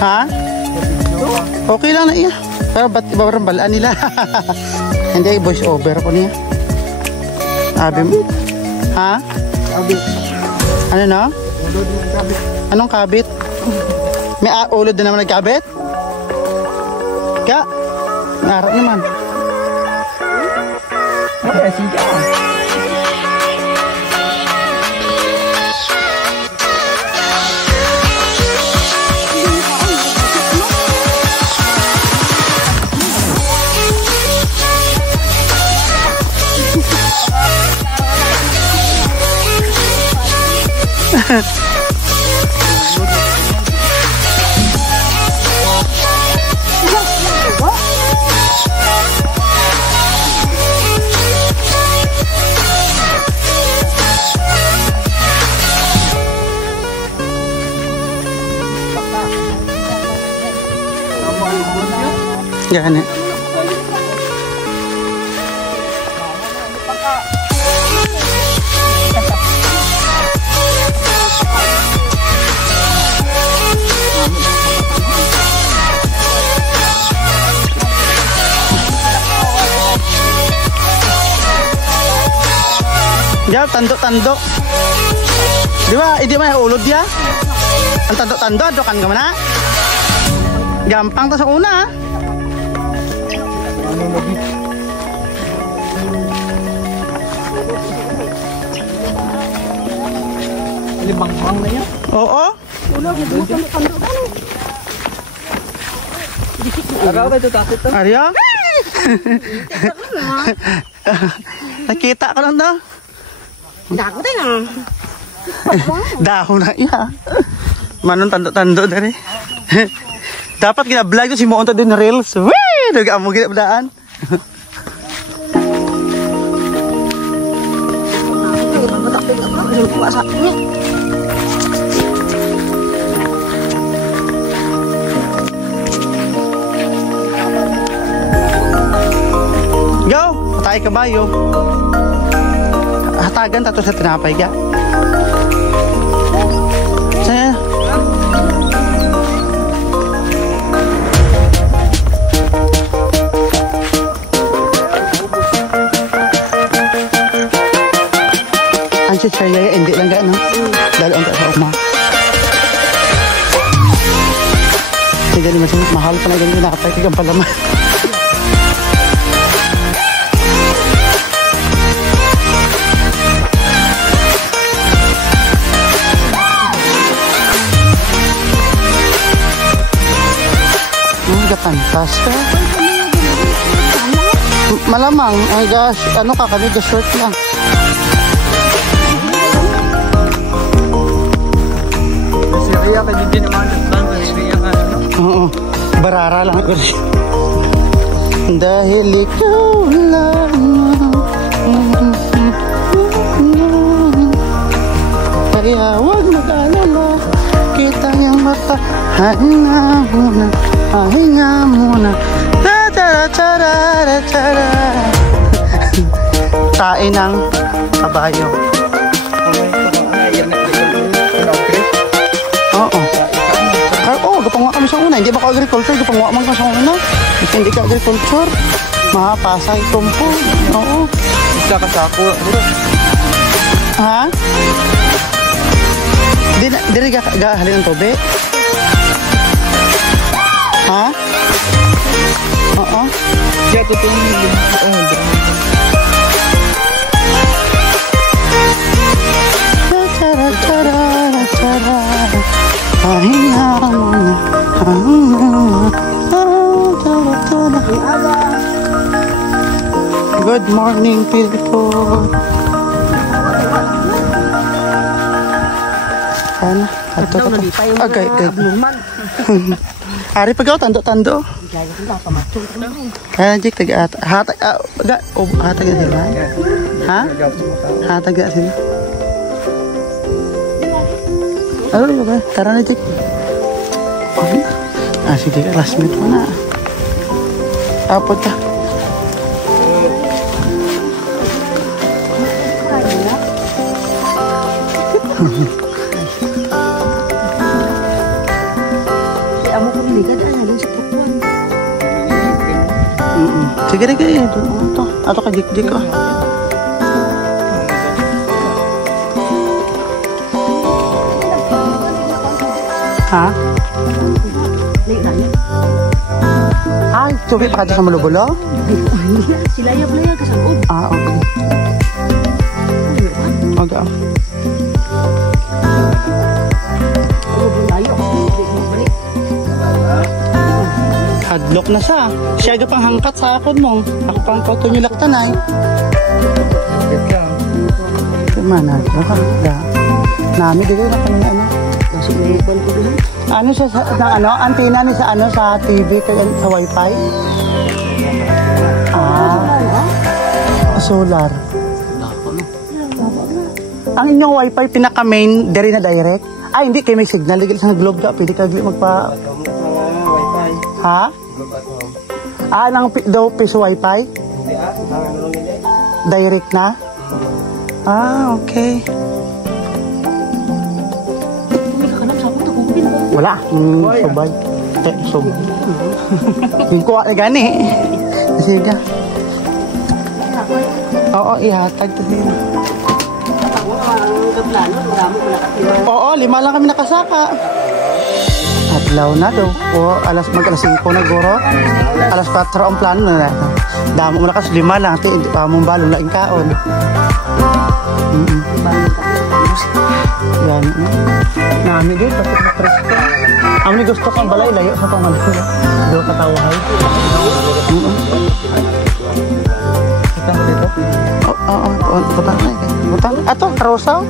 Ha? Okay lang na iya. Pero ba't ibabalaan nila? Hindi, voice over ko niya. Sabi mo. Ha? Ano na? Anong kabit? May ulod na naman nagkabit? Kaya? Narap naman. Okay, sige. Yan eh. Ya, tanduk-tanduk. Di ba? Hindi may ulod ya. Ang tanduk-tanduk, adokan ka mana? Gampang to sa una. Libang-bang na yan. Oo. Araw ba ito takot to? Arya? Nakita ka lang daw. Dako tayo na. Dahon na iya. Manong tando-tando na rin. Dapat gina-vlog to si Moonta din na reels. Wee! Daga mo ginabdaan. Go! Patay kabayo. Hatagan tato sa tinapay ka. Saya. Ansi saya hindi lang gano. Dahil ang sa uma. Sige ni mas mahal pa na ganyan nakapay kang palaman. Antas ka? Malamang, ay gosh, ano ka kami, just short lang. Siriya ka din naman nagtan, siriya ka ano? Oo, barara lang ako rin. Dahil ikaw lang. Kaya huwag mag-alala, kita niyang mata. Hinga muna, hinga muna. Tae ng kabayo. Oo. Oo, gapangwa kami sa una. Hindi ba ka agriculture? Gapangwa man ka sa una. Hindi ka agriculture. Mahapasay tumpo. Oo. Isa ka sa ako. Ha? Dili ka halin ng tubig? Ha? Oo. Kaya tutulong Good morning, people. Ano? Ato ka to. Agay, agay. Ari pagaw, tando-tando. Kaya jik, hatag na sila. Ha? Hatag na sila. Ano ba? Tara na, Jik. Sige ka, last minute mo na. Apod ka. Sige rin kayo. Ato ka, Jik ko. Ha? Ay, tubig pa ka sa Malubulo? Sila yung playa ka sa loob. Ah, okay. Okay. Hadlock na siya. Siya ga pang hangkat sa akon mo. Ako pang kauto nyo laktanay. Kumana, baka. Nami, gagawin na kami ano. Ano siya sa ano, antenna ni sa ano sa TV kaya sa wifi? Solar. Ang inyong wifi pinaka main diri na direct? Ay hindi kay may signal ligil sa globe ka pwede ka magpa wifi. Ha? Nang daw piso wifi? Direct na? Okay. Wala. Subay. Subay. Yung kuha na gani. Sige. Oo, ihatag to sila. Oo, 5 lang kami nakasaka. Adlaw na daw. O, alas 5 na guro. Alas 4 ang plano na. Damo mo na kasi 5 lang. Pamong balong laing kaon. Yan. Nami din, pati na presko. Ang ni gusto kang balay, layo sa pangalayo. Doon katawahay. Kita mo dito? Oo, butang na. Butang. Ato, karosaw.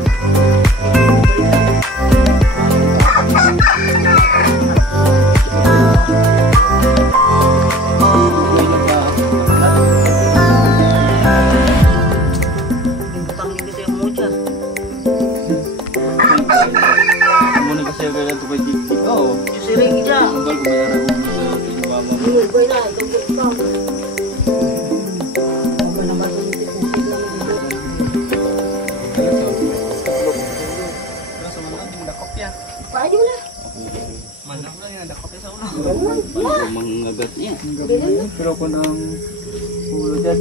Mangagat niya. Pero kung ang ulo dyan.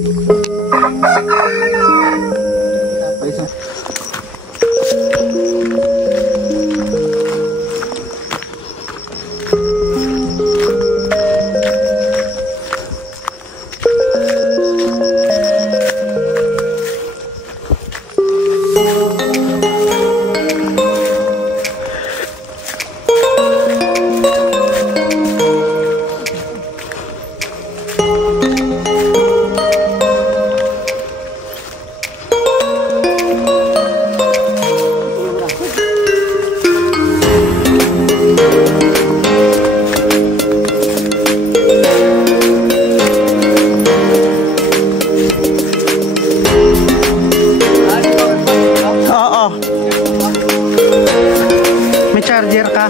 May charger ka?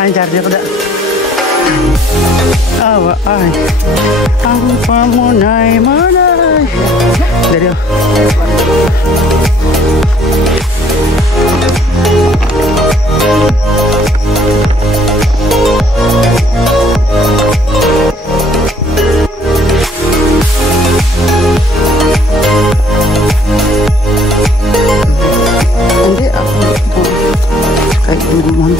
Ay, charger ko da. Awa ay. Ang pamunay manay. Dari. Hindi ako ito. Kahit naman.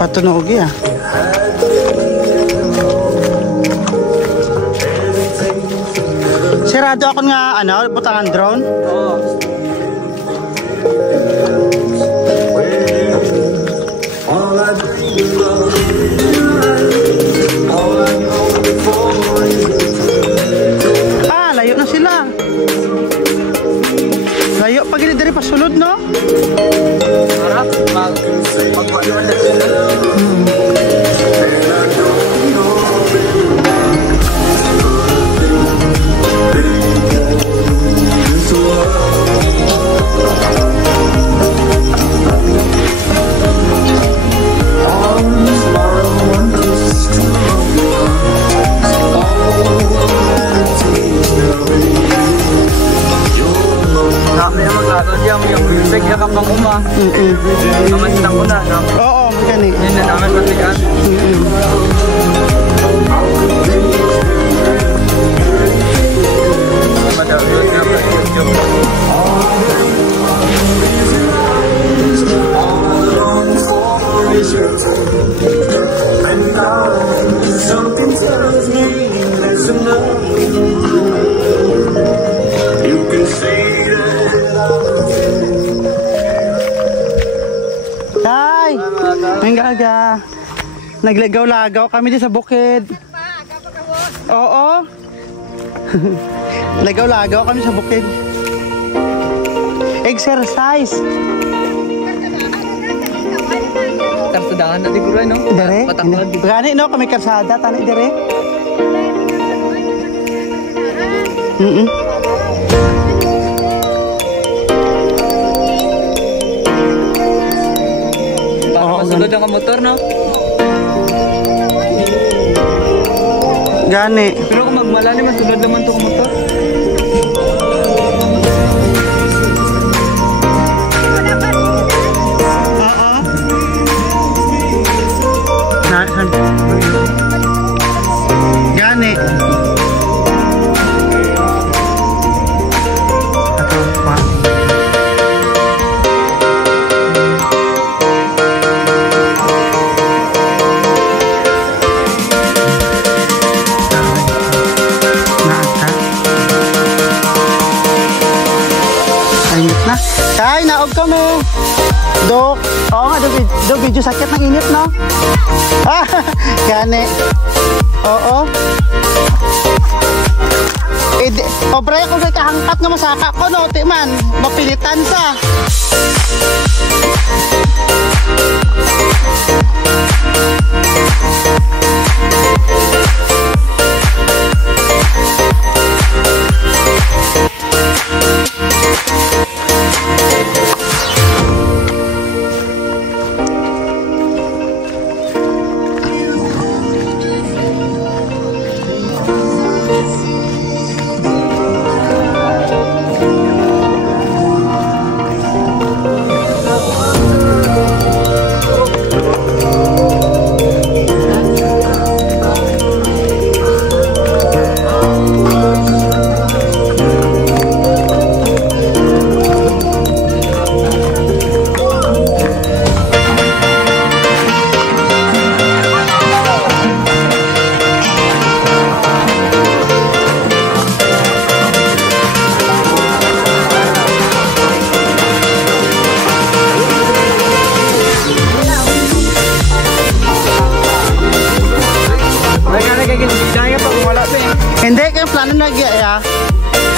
Patunog ya. Sirado ako nga ano, butangan drone. Oo. Ah, layo na sila. Layo pag ini dari pasulod no? Harap, magwaliwan na sila. Yung music ya kapang uma. Naman ko na, no? Oo, gani. Yan na naman matigaan. Madawin nga ba YouTube? Something tells me there's enough. You can say Tay! Ang gaga. Naglagaw-lagaw kami din sa bukid. Oo. Lagaw-lagaw kami sa bukid. Exercise. Karsadahan na di ko rin, no? Dere? Patangkad. Gani no, kami karsada. Tani dere. Masulod ang motor, no? Gani. Pero kung magmalalim, masulod naman itong motor. Gani. Kay, naog kami. Oo nga, do video sakit ng init, no? Ah, gani. Oo. Pobre ko sa kahangkat nga masaka ko, no? Timan, mapilitan sa. Hindi, kaya plano na gaya.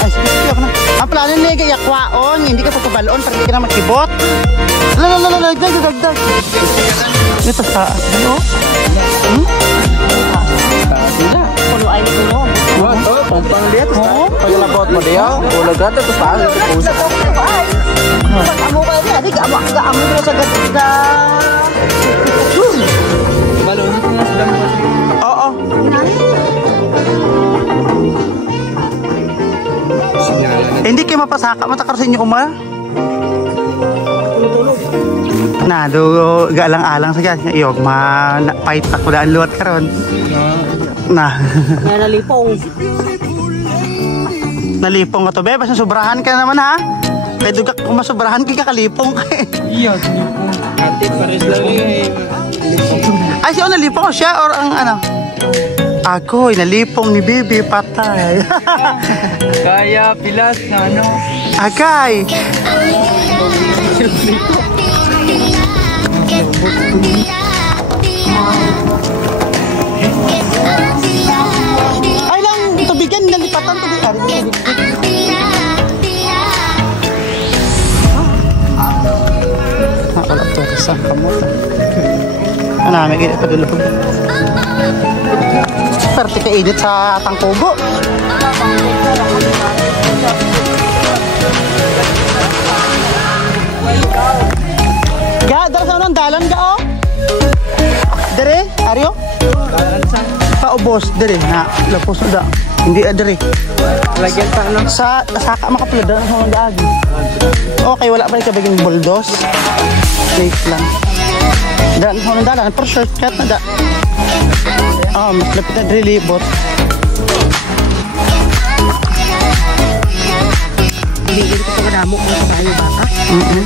Ay, sige ako na. Ang plano na gaya kwaon, hindi ka pagkabalon para hindi ka na magkibot. Dagdag. Ito sa, ano? mo diya. Ulag natin, tapos paano ito puso. Amo ka niya, di amo na sa ganda. Balon ito nga sila mo. Oo. Hindi kayo mapasaka. Matakar sa inyo uma. Na, do galang-alang sa kanya. Iyog, ma-fight na kudaan luwat karon. Na. May nalipong. Nalipong ka to, be. Basta sobrahan ka naman, ha? Pwede ka, kung masobrahan ka, kalipong ka eh. Iya, nalipong. Ate, pares lang eh. Ay, siya nalipong siya or ang ano? Ako, nalipong ni Bibi, patay. Kaya, pilas na ano. Agay. Ay lang, tubigan, nalipatan, tubigan. Wala to, isang kamot. Ano, may gina pa dulog. Perte ka edit sa tangkubo. Ga, dara sa unang dalan ga, oh. Dere, Aryo? Paubos, dere, na, lapos na da. Hindi, dere. Lagyan pa ano? Sa saka makapulad sa unang daagi. Okay, wala pa rin kabaging buldos. Wait lang. Daan sa unang dalan, per shortcut na da. Oh, mas lapit na dere libot. Bigyan ko sa damo ko sa bayo baka.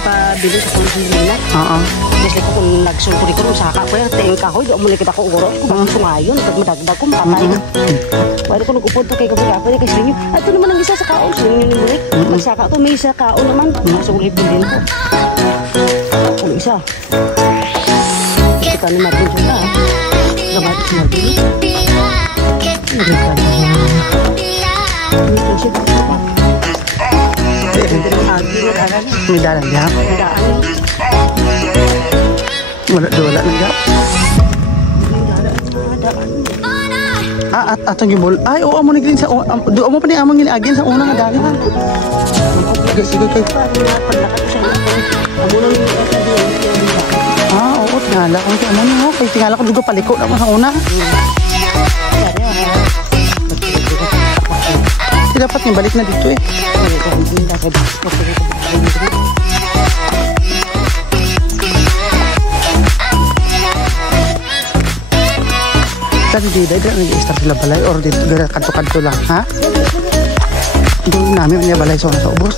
Pabili sa pulis nila. Oo. Kasi ko kung nagsulpuri ko sa saka ko yung tingin ka ko, di mo kita ko uro. Kung sungayon, pag madagdag ko makakain. Pwede ko nag-upod to kay kabila ako kasi ninyo. Ito naman ang isa sa kaon, sa ninyo ni Murik. Magsaka to, may isa kaon naman. Masulit din ko. Kung isa. Kita ni Martin siya ha. Gamati si Martin. Nagkita na. Ito siya ba? May dalan niya. Wala na niya. At atong gibol. Ay, oo mo nagilin sa do mo pa ni among gilagin sa unang dalan. Sige. Oo, tingala ko sa ano mo. Kay tingala ko dugo paliko na sa una. Dapat yung balik na dito eh. Kasi di dahil nag-i-start sila balay or dito gara kanto-kanto lang, ha? Doon namin niya balay sa ubos.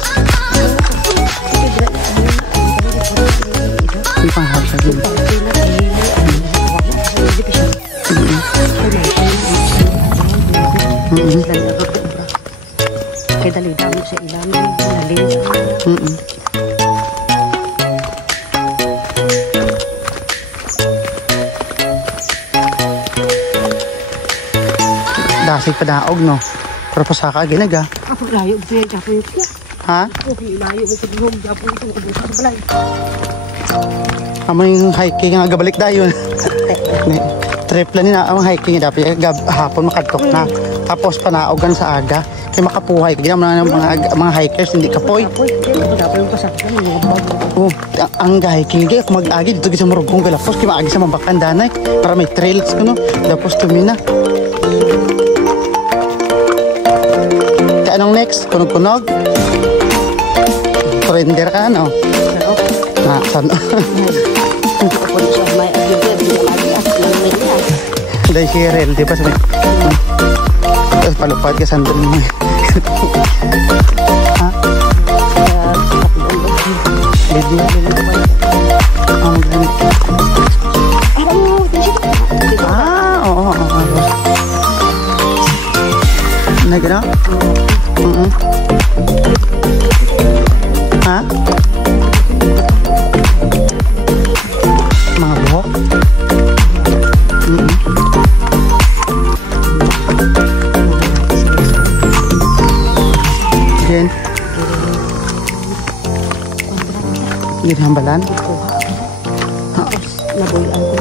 May panghap sa dito. Kaya dali damo sa ilalim, lalim. Dasig pa daog, no? Pero pasaka ginaga. Ako layo, ito yung Japo yung siya. Ha? Okay, layo mo sa buhong Japo yung kabusa sa balay. Amo yung hiking nga gabalik dayon. Tripla ni na ang hiking dapat hapon makadtok na. Tapos panaogan sa aga. Kaya makapuhay. Kaya mga hikers hindi kapoy. Oh, ang hiking kaya kung mag-agi dito sa Morogong galapos kaya maagi sa Mabakan danay para may trails kuno. Tapos tumina. Kaya anong next? Kunog-kunog? Surrender ka no? Saan? Dahil si Rel, di ba sabi? Tapos palupad ka saan doon mo. Ha? Video. Ang ganit. Oo. Nagano? Ha? Mga buhok? Yan. Hindi hambalan? Nabuyan ko.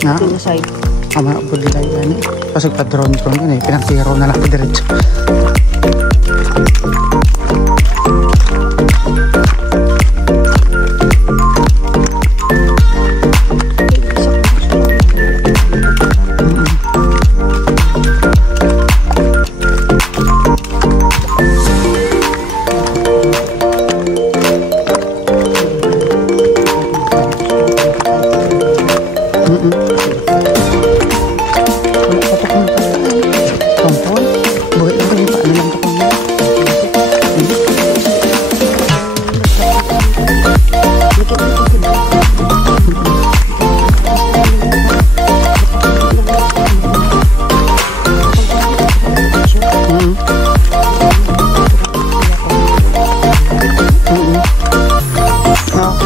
Na? Side. Ama po nila yan eh. Pasag pa drone yun eh. Pinang-zero na lang po diretso.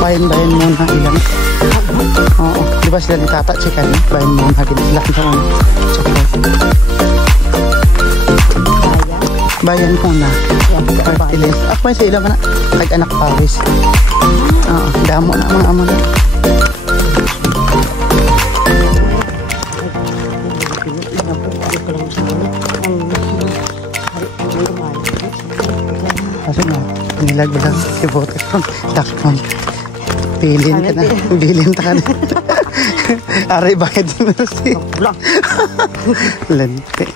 Bayan muna ilan. Oo. Di ba sila ni Tata Chicken? Bayan muna sila sa bayan muna. Fertilize. Ako sa ilan na kag-anak pawis. Oo. Damo na mga amo na. Kasi na, nilag ba lang si Bote kung takpan. Bilin ka na. Bilin ka na. Aray, bakit din na si? Lente.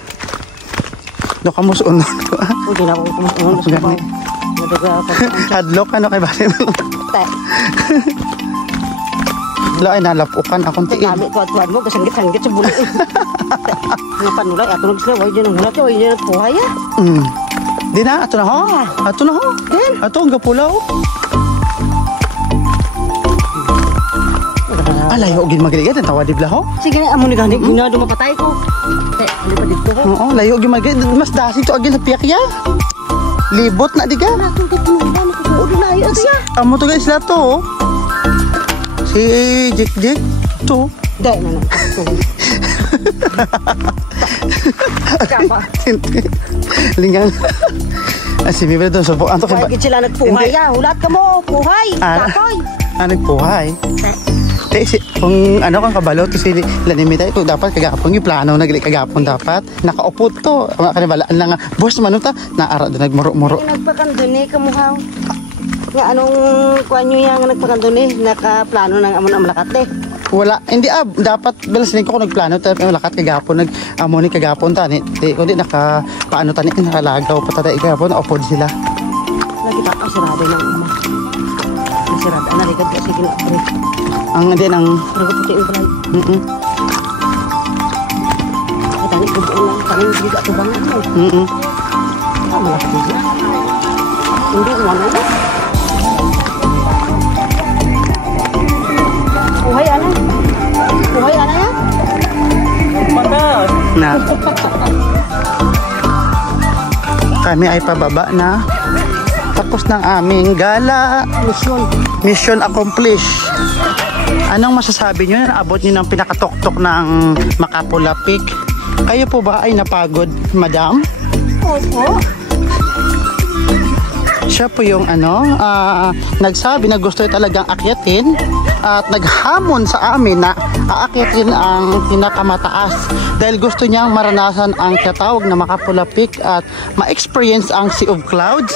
Do ka musuon. Hindi na ako kumusuon. Hadlok, ano kay bali mo? Lo ay nalapukan akong tiin. Kami tuwad mo, kasanggit-sanggit sa bulan. Nga panulay, ato nagsila, wala dyan ang hulat, wala dyan ang puhay ah. Di na, ato na ho. Ato na ho. Ato ang gapulaw. Layo gin magligid ang tawad dibla ho. Sige na amo ni gani na dumapatay ko. Ano pa dito ho? Oo, layo gin magligid mas dasi to agin sa piyak ya. Libot na diga. Amo to guys la to. Si Jik to. Dai na. Lingang. Si Bibi doon subo anto kay. Bakit sila nagpuhay ya? Hulat ka mo, puhay. Takoy. Ano puhay? Kung ano kang kabalo to si Lanimita ito dapat kagapon yung plano nagli kagapon dapat nakaupo to kanibalaan lang nga boss man ta naara do nagmuro-muro nagpakanduni kamuhaw nga anong kuan nyo yang nagpakanduni nakaplano ng amon amlakat eh wala hindi dapat belas din ko nagplano ta malakat kagapon amon ni kagapon tani kundi naka paano tani nakalagaw pa tada kagapon opod sila lagi ta asirado ng uma asirado na ligad kasi kini ang din ang puti yung kulay. Ay, tani ko buo lang. Tani hindi ka tubangan mo. Malaki din. Hindi, umano na. Puhay, ano? Puhay, ano yan? Patas! Na. Kami ay pababa na. Tapos ng aming gala. Mission accomplished. Anong masasabi nyo? Naabot nyo ng pinakatok-tok ng Makapula Peak. Kayo po ba ay napagod, madam? Opo. Siya po yung nagsabi na gusto talagang akyatin at naghamon sa amin na aakyatin ang pinakamataas dahil gusto niyang maranasan ang tinatawag na Makapula Peak at ma-experience ang Sea of Clouds.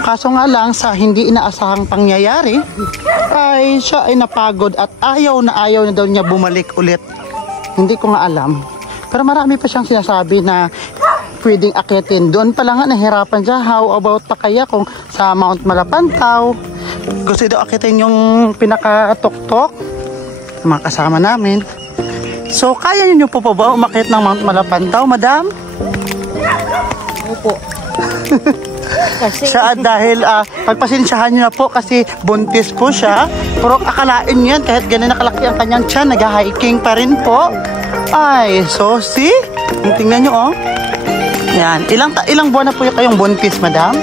Kaso nga lang sa hindi inaasahang pangyayari ay siya ay napagod at ayaw na daw niya bumalik ulit. Hindi ko nga alam. Pero marami pa siyang sinasabi na pwedeng akyatin. Doon pa lang nga nahirapan siya. How about pa kaya kung sa Mount Malapantaw? Gusto daw akyatin yung pinaka-tok-tok. Mga kasama namin. So, kaya niyo po pa ba umakyat ng Mount Malapantaw, madam? Opo. Kasi siya dahil pagpasensyahan niyo na po kasi buntis po siya. Pero akalain niyo yan kahit ganun nakalaki ang kanyang tiyan, nag-hiking pa rin po. Ay, so see? Tingnan niyo oh. Yan, ilang buwan na po kayong buntis, madam?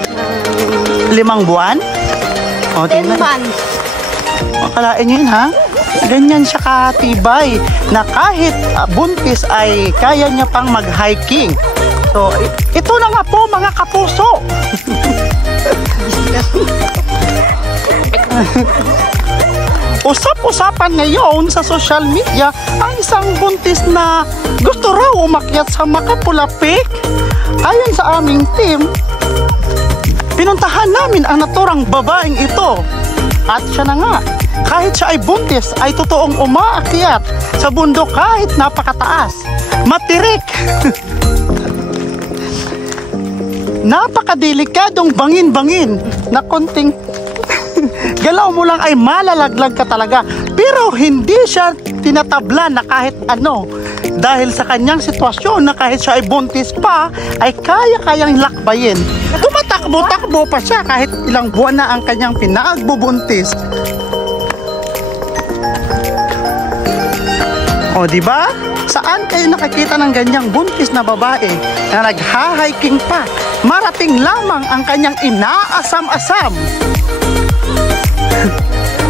5 buwan? O, 10 months. Akalain niyo yun, ha? Ganyan siya katibay na kahit buntis ay kaya niya pang mag-hiking. So, ito na nga po mga kapuso. Usap-usapan ngayon sa social media ang isang buntis na gusto raw umakyat sa Makapula Peak. Ayon sa aming team, pinuntahan namin ang naturang babaeng ito. At siya na nga, kahit siya ay buntis, ay totoong umaakyat sa bundok kahit napakataas. Matirik! Napakadelikadong bangin-bangin na konting galaw mo lang ay malalaglag ka talaga. Pero hindi siya tinatabla na kahit ano. Dahil sa kanyang sitwasyon na kahit siya ay buntis pa, ay kaya-kayang lakbayin. Tumatakbo-takbo pa siya kahit ilang buwan na ang kanyang pinagbubuntis. O diba? Saan kayo nakakita ng ganyang buntis na babae na nagha-hiking pa? Marating lamang ang kanyang inaasam-asam.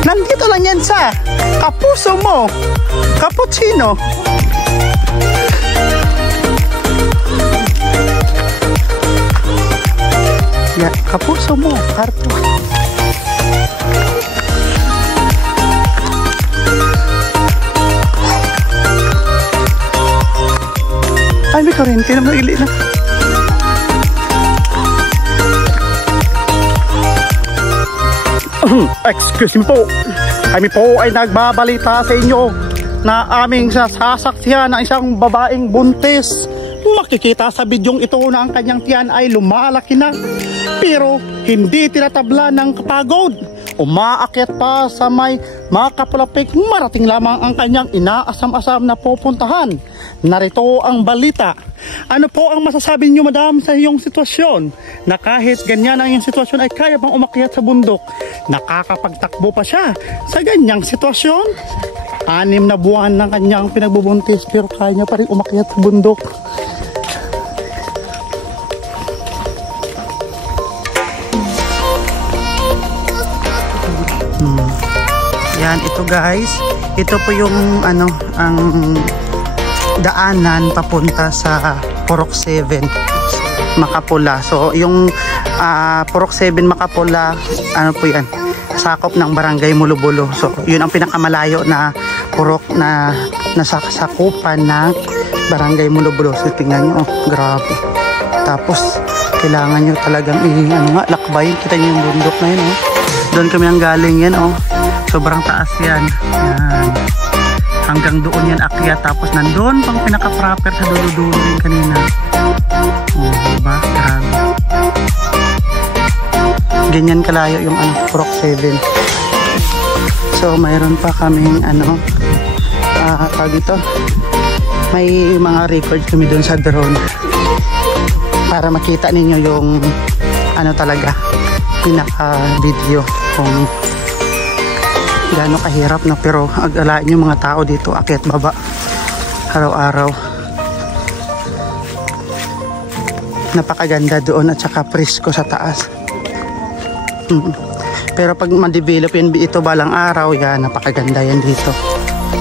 Nandito lang yan sa kapuso mo, cappuccino. Ya, kapuso mo, karto. Ay, may kurente na maili na. Excuse me po. Kami po ay nagbabalita sa inyo na aming sasaksihan ng isang babaeng buntis. Makikita sa bidyong ito na ang kanyang tiyan ay lumalaki na. Pero hindi tinatabla ng kapagod. Umaakyat pa sa may Makapula Peak. Marating lamang ang kanyang inaasam-asam na pupuntahan. Narito ang balita. Ano po ang masasabi niyo, madam, sa iyong sitwasyon? Na kahit ganyan ang iyong sitwasyon ay kaya bang umakyat sa bundok? Nakakapagtakbo pa siya sa ganyang sitwasyon? 6 na buwan ng kanyang pinagbubuntis pero kaya niya pa rin umakyat sa bundok. Yan, ito guys, ito po yung ano, ang daanan papunta sa Purok 7 Makapula. So yung Purok 7 Makapula, ano po yan, sakop ng Barangay Mulubulo. So yun ang pinakamalayo na purok na nasasakupan ng Barangay Mulubulo. So tingnan nyo, grabe. Tapos kailangan nyo talagang lakbayin. Kita nyo yung bundok na yun. Doon kami ang galing yan. Sobrang taas yan. Yan. Hanggang doon yan akyat. Tapos nandun pang pinaka-proper sa dulo-dulo din kanina. Diba? Grabe. Ganyan kalayo yung Purok 7. So mayroon pa kaming dito. May mga record kami doon sa drone. Para makita ninyo yung talaga pinaka-video kung gaano kahirap na, pero agalain yung mga tao dito akyat baba araw-araw. Napakaganda doon at saka presko sa taas. Pero pag ma-develop yan ito balang araw, yan napakaganda yan dito,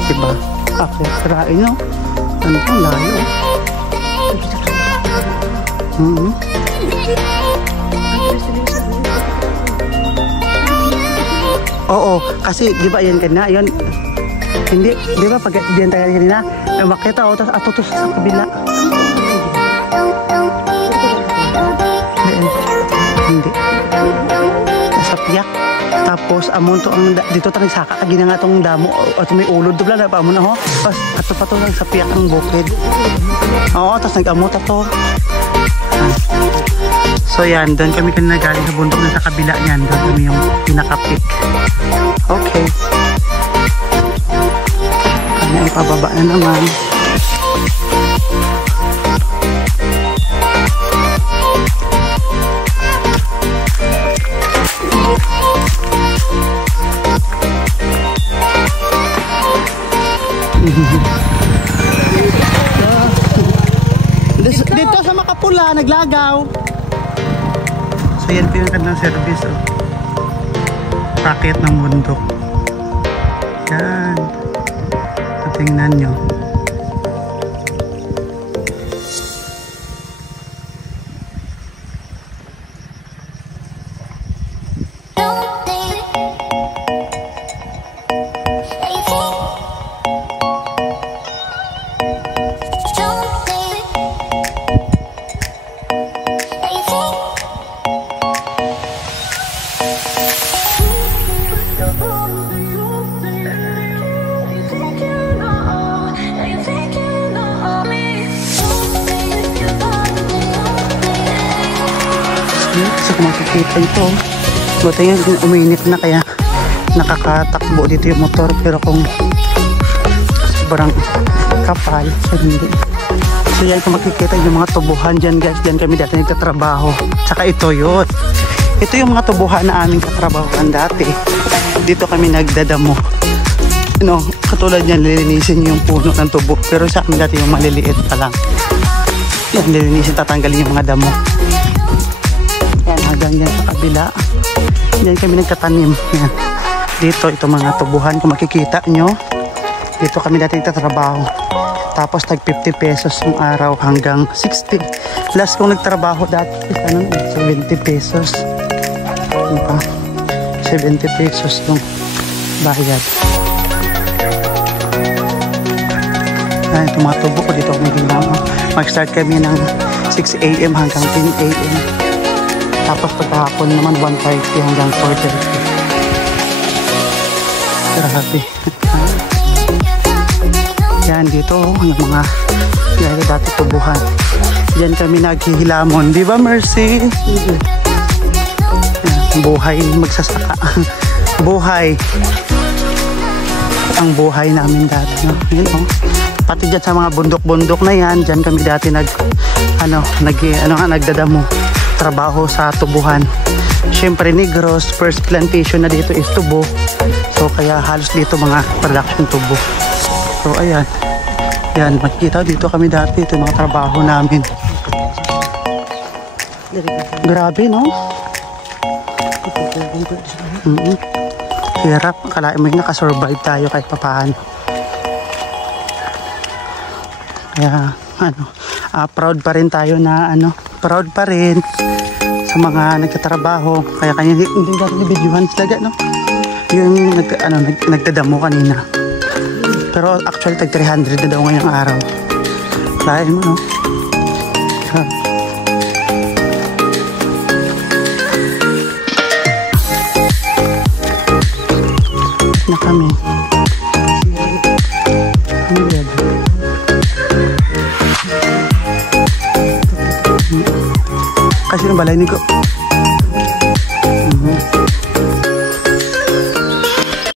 diba? Akyat sirain nyo, ano po, layo. Oo, kasi di ba yan kanina, yun, hindi, di ba pag diyan tayo kanina, makita tapos atutos sa kabila. Hindi. Sa piyak. Tapos amon to ang dito tayo saka kagina nga tong damo at may ulod dubla na pa mo na ho. Tapos ato pa to lang sa piyak ng bukid. Oo, tapos nag-amot ato. So yan, doon kami kanina galing sa bundok na sa kabila niyan. Doon kami yung pinaka-peak. Okay. Kanya ipababa na naman. Dito sa Makapula, naglagaw. So yan po yung kanilang service. Packet ng bundok. Yan. So tingnan nyo. So kung makikita ito, buti nga uminit na kaya nakakatakbo dito yung motor, pero kung sobrang kapal, so hindi. So yan, kung makikita yung mga tubuhan dyan guys, dyan kami dati nagtatrabaho. Saka ito yun. Ito yung mga tubuhan na aming katrabahoan dati. Dito kami nagdadamo. Katulad yan, lilinisin yung puno ng tubo. Pero sa amin dati yung maliliit pa lang. Yan, lilinisin, tatanggalin yung mga damo. Yan, hanggang yan sa kabila. Yan kami nagtatanim. Yan. Dito, ito mga tubuhan, kung makikita nyo. Dito kami dati nagtatrabaho. Tapos tag 50 pesos yung araw hanggang 60. Last kong nagtrabaho dati, 70 pesos. Diba? 70 pesos yung bayad. Yan, ito mga tubo ko dito kami ginagawa. Mag-start kami ng 6 AM hanggang 10 AM. Tapos pagkahapon naman 1:30 hanggang 4:30. Grabe. Yan dito yung mga yan, dati tubuhan. Diyan kami naghihilamon, di ba Mercy? Yan, buhay magsasaka. Buhay. Ang buhay namin dati. Yan, pati dyan sa mga bundok-bundok na yan, dyan kami dati nagdadamo. Trabaho sa tubuhan. Siyempre Negros, first plantation na dito is tubo. So kaya halos dito mga production tubo. So ayan. Yan, makikita dito kami dati. Ito yung mga trabaho namin. Grabe, no? Hirap. Kalahin mo yung nakasurvive tayo kahit papahan. Kaya, proud pa rin tayo na, proud pa rin sa mga nagtatrabaho. Kaya kanya hindi natin videohan sila, no? Yung nagdadamo kanina. Pero actually tag 300 na daw ngayong araw. Lain mo, no? Na kami. Kasi nang balay ni ko.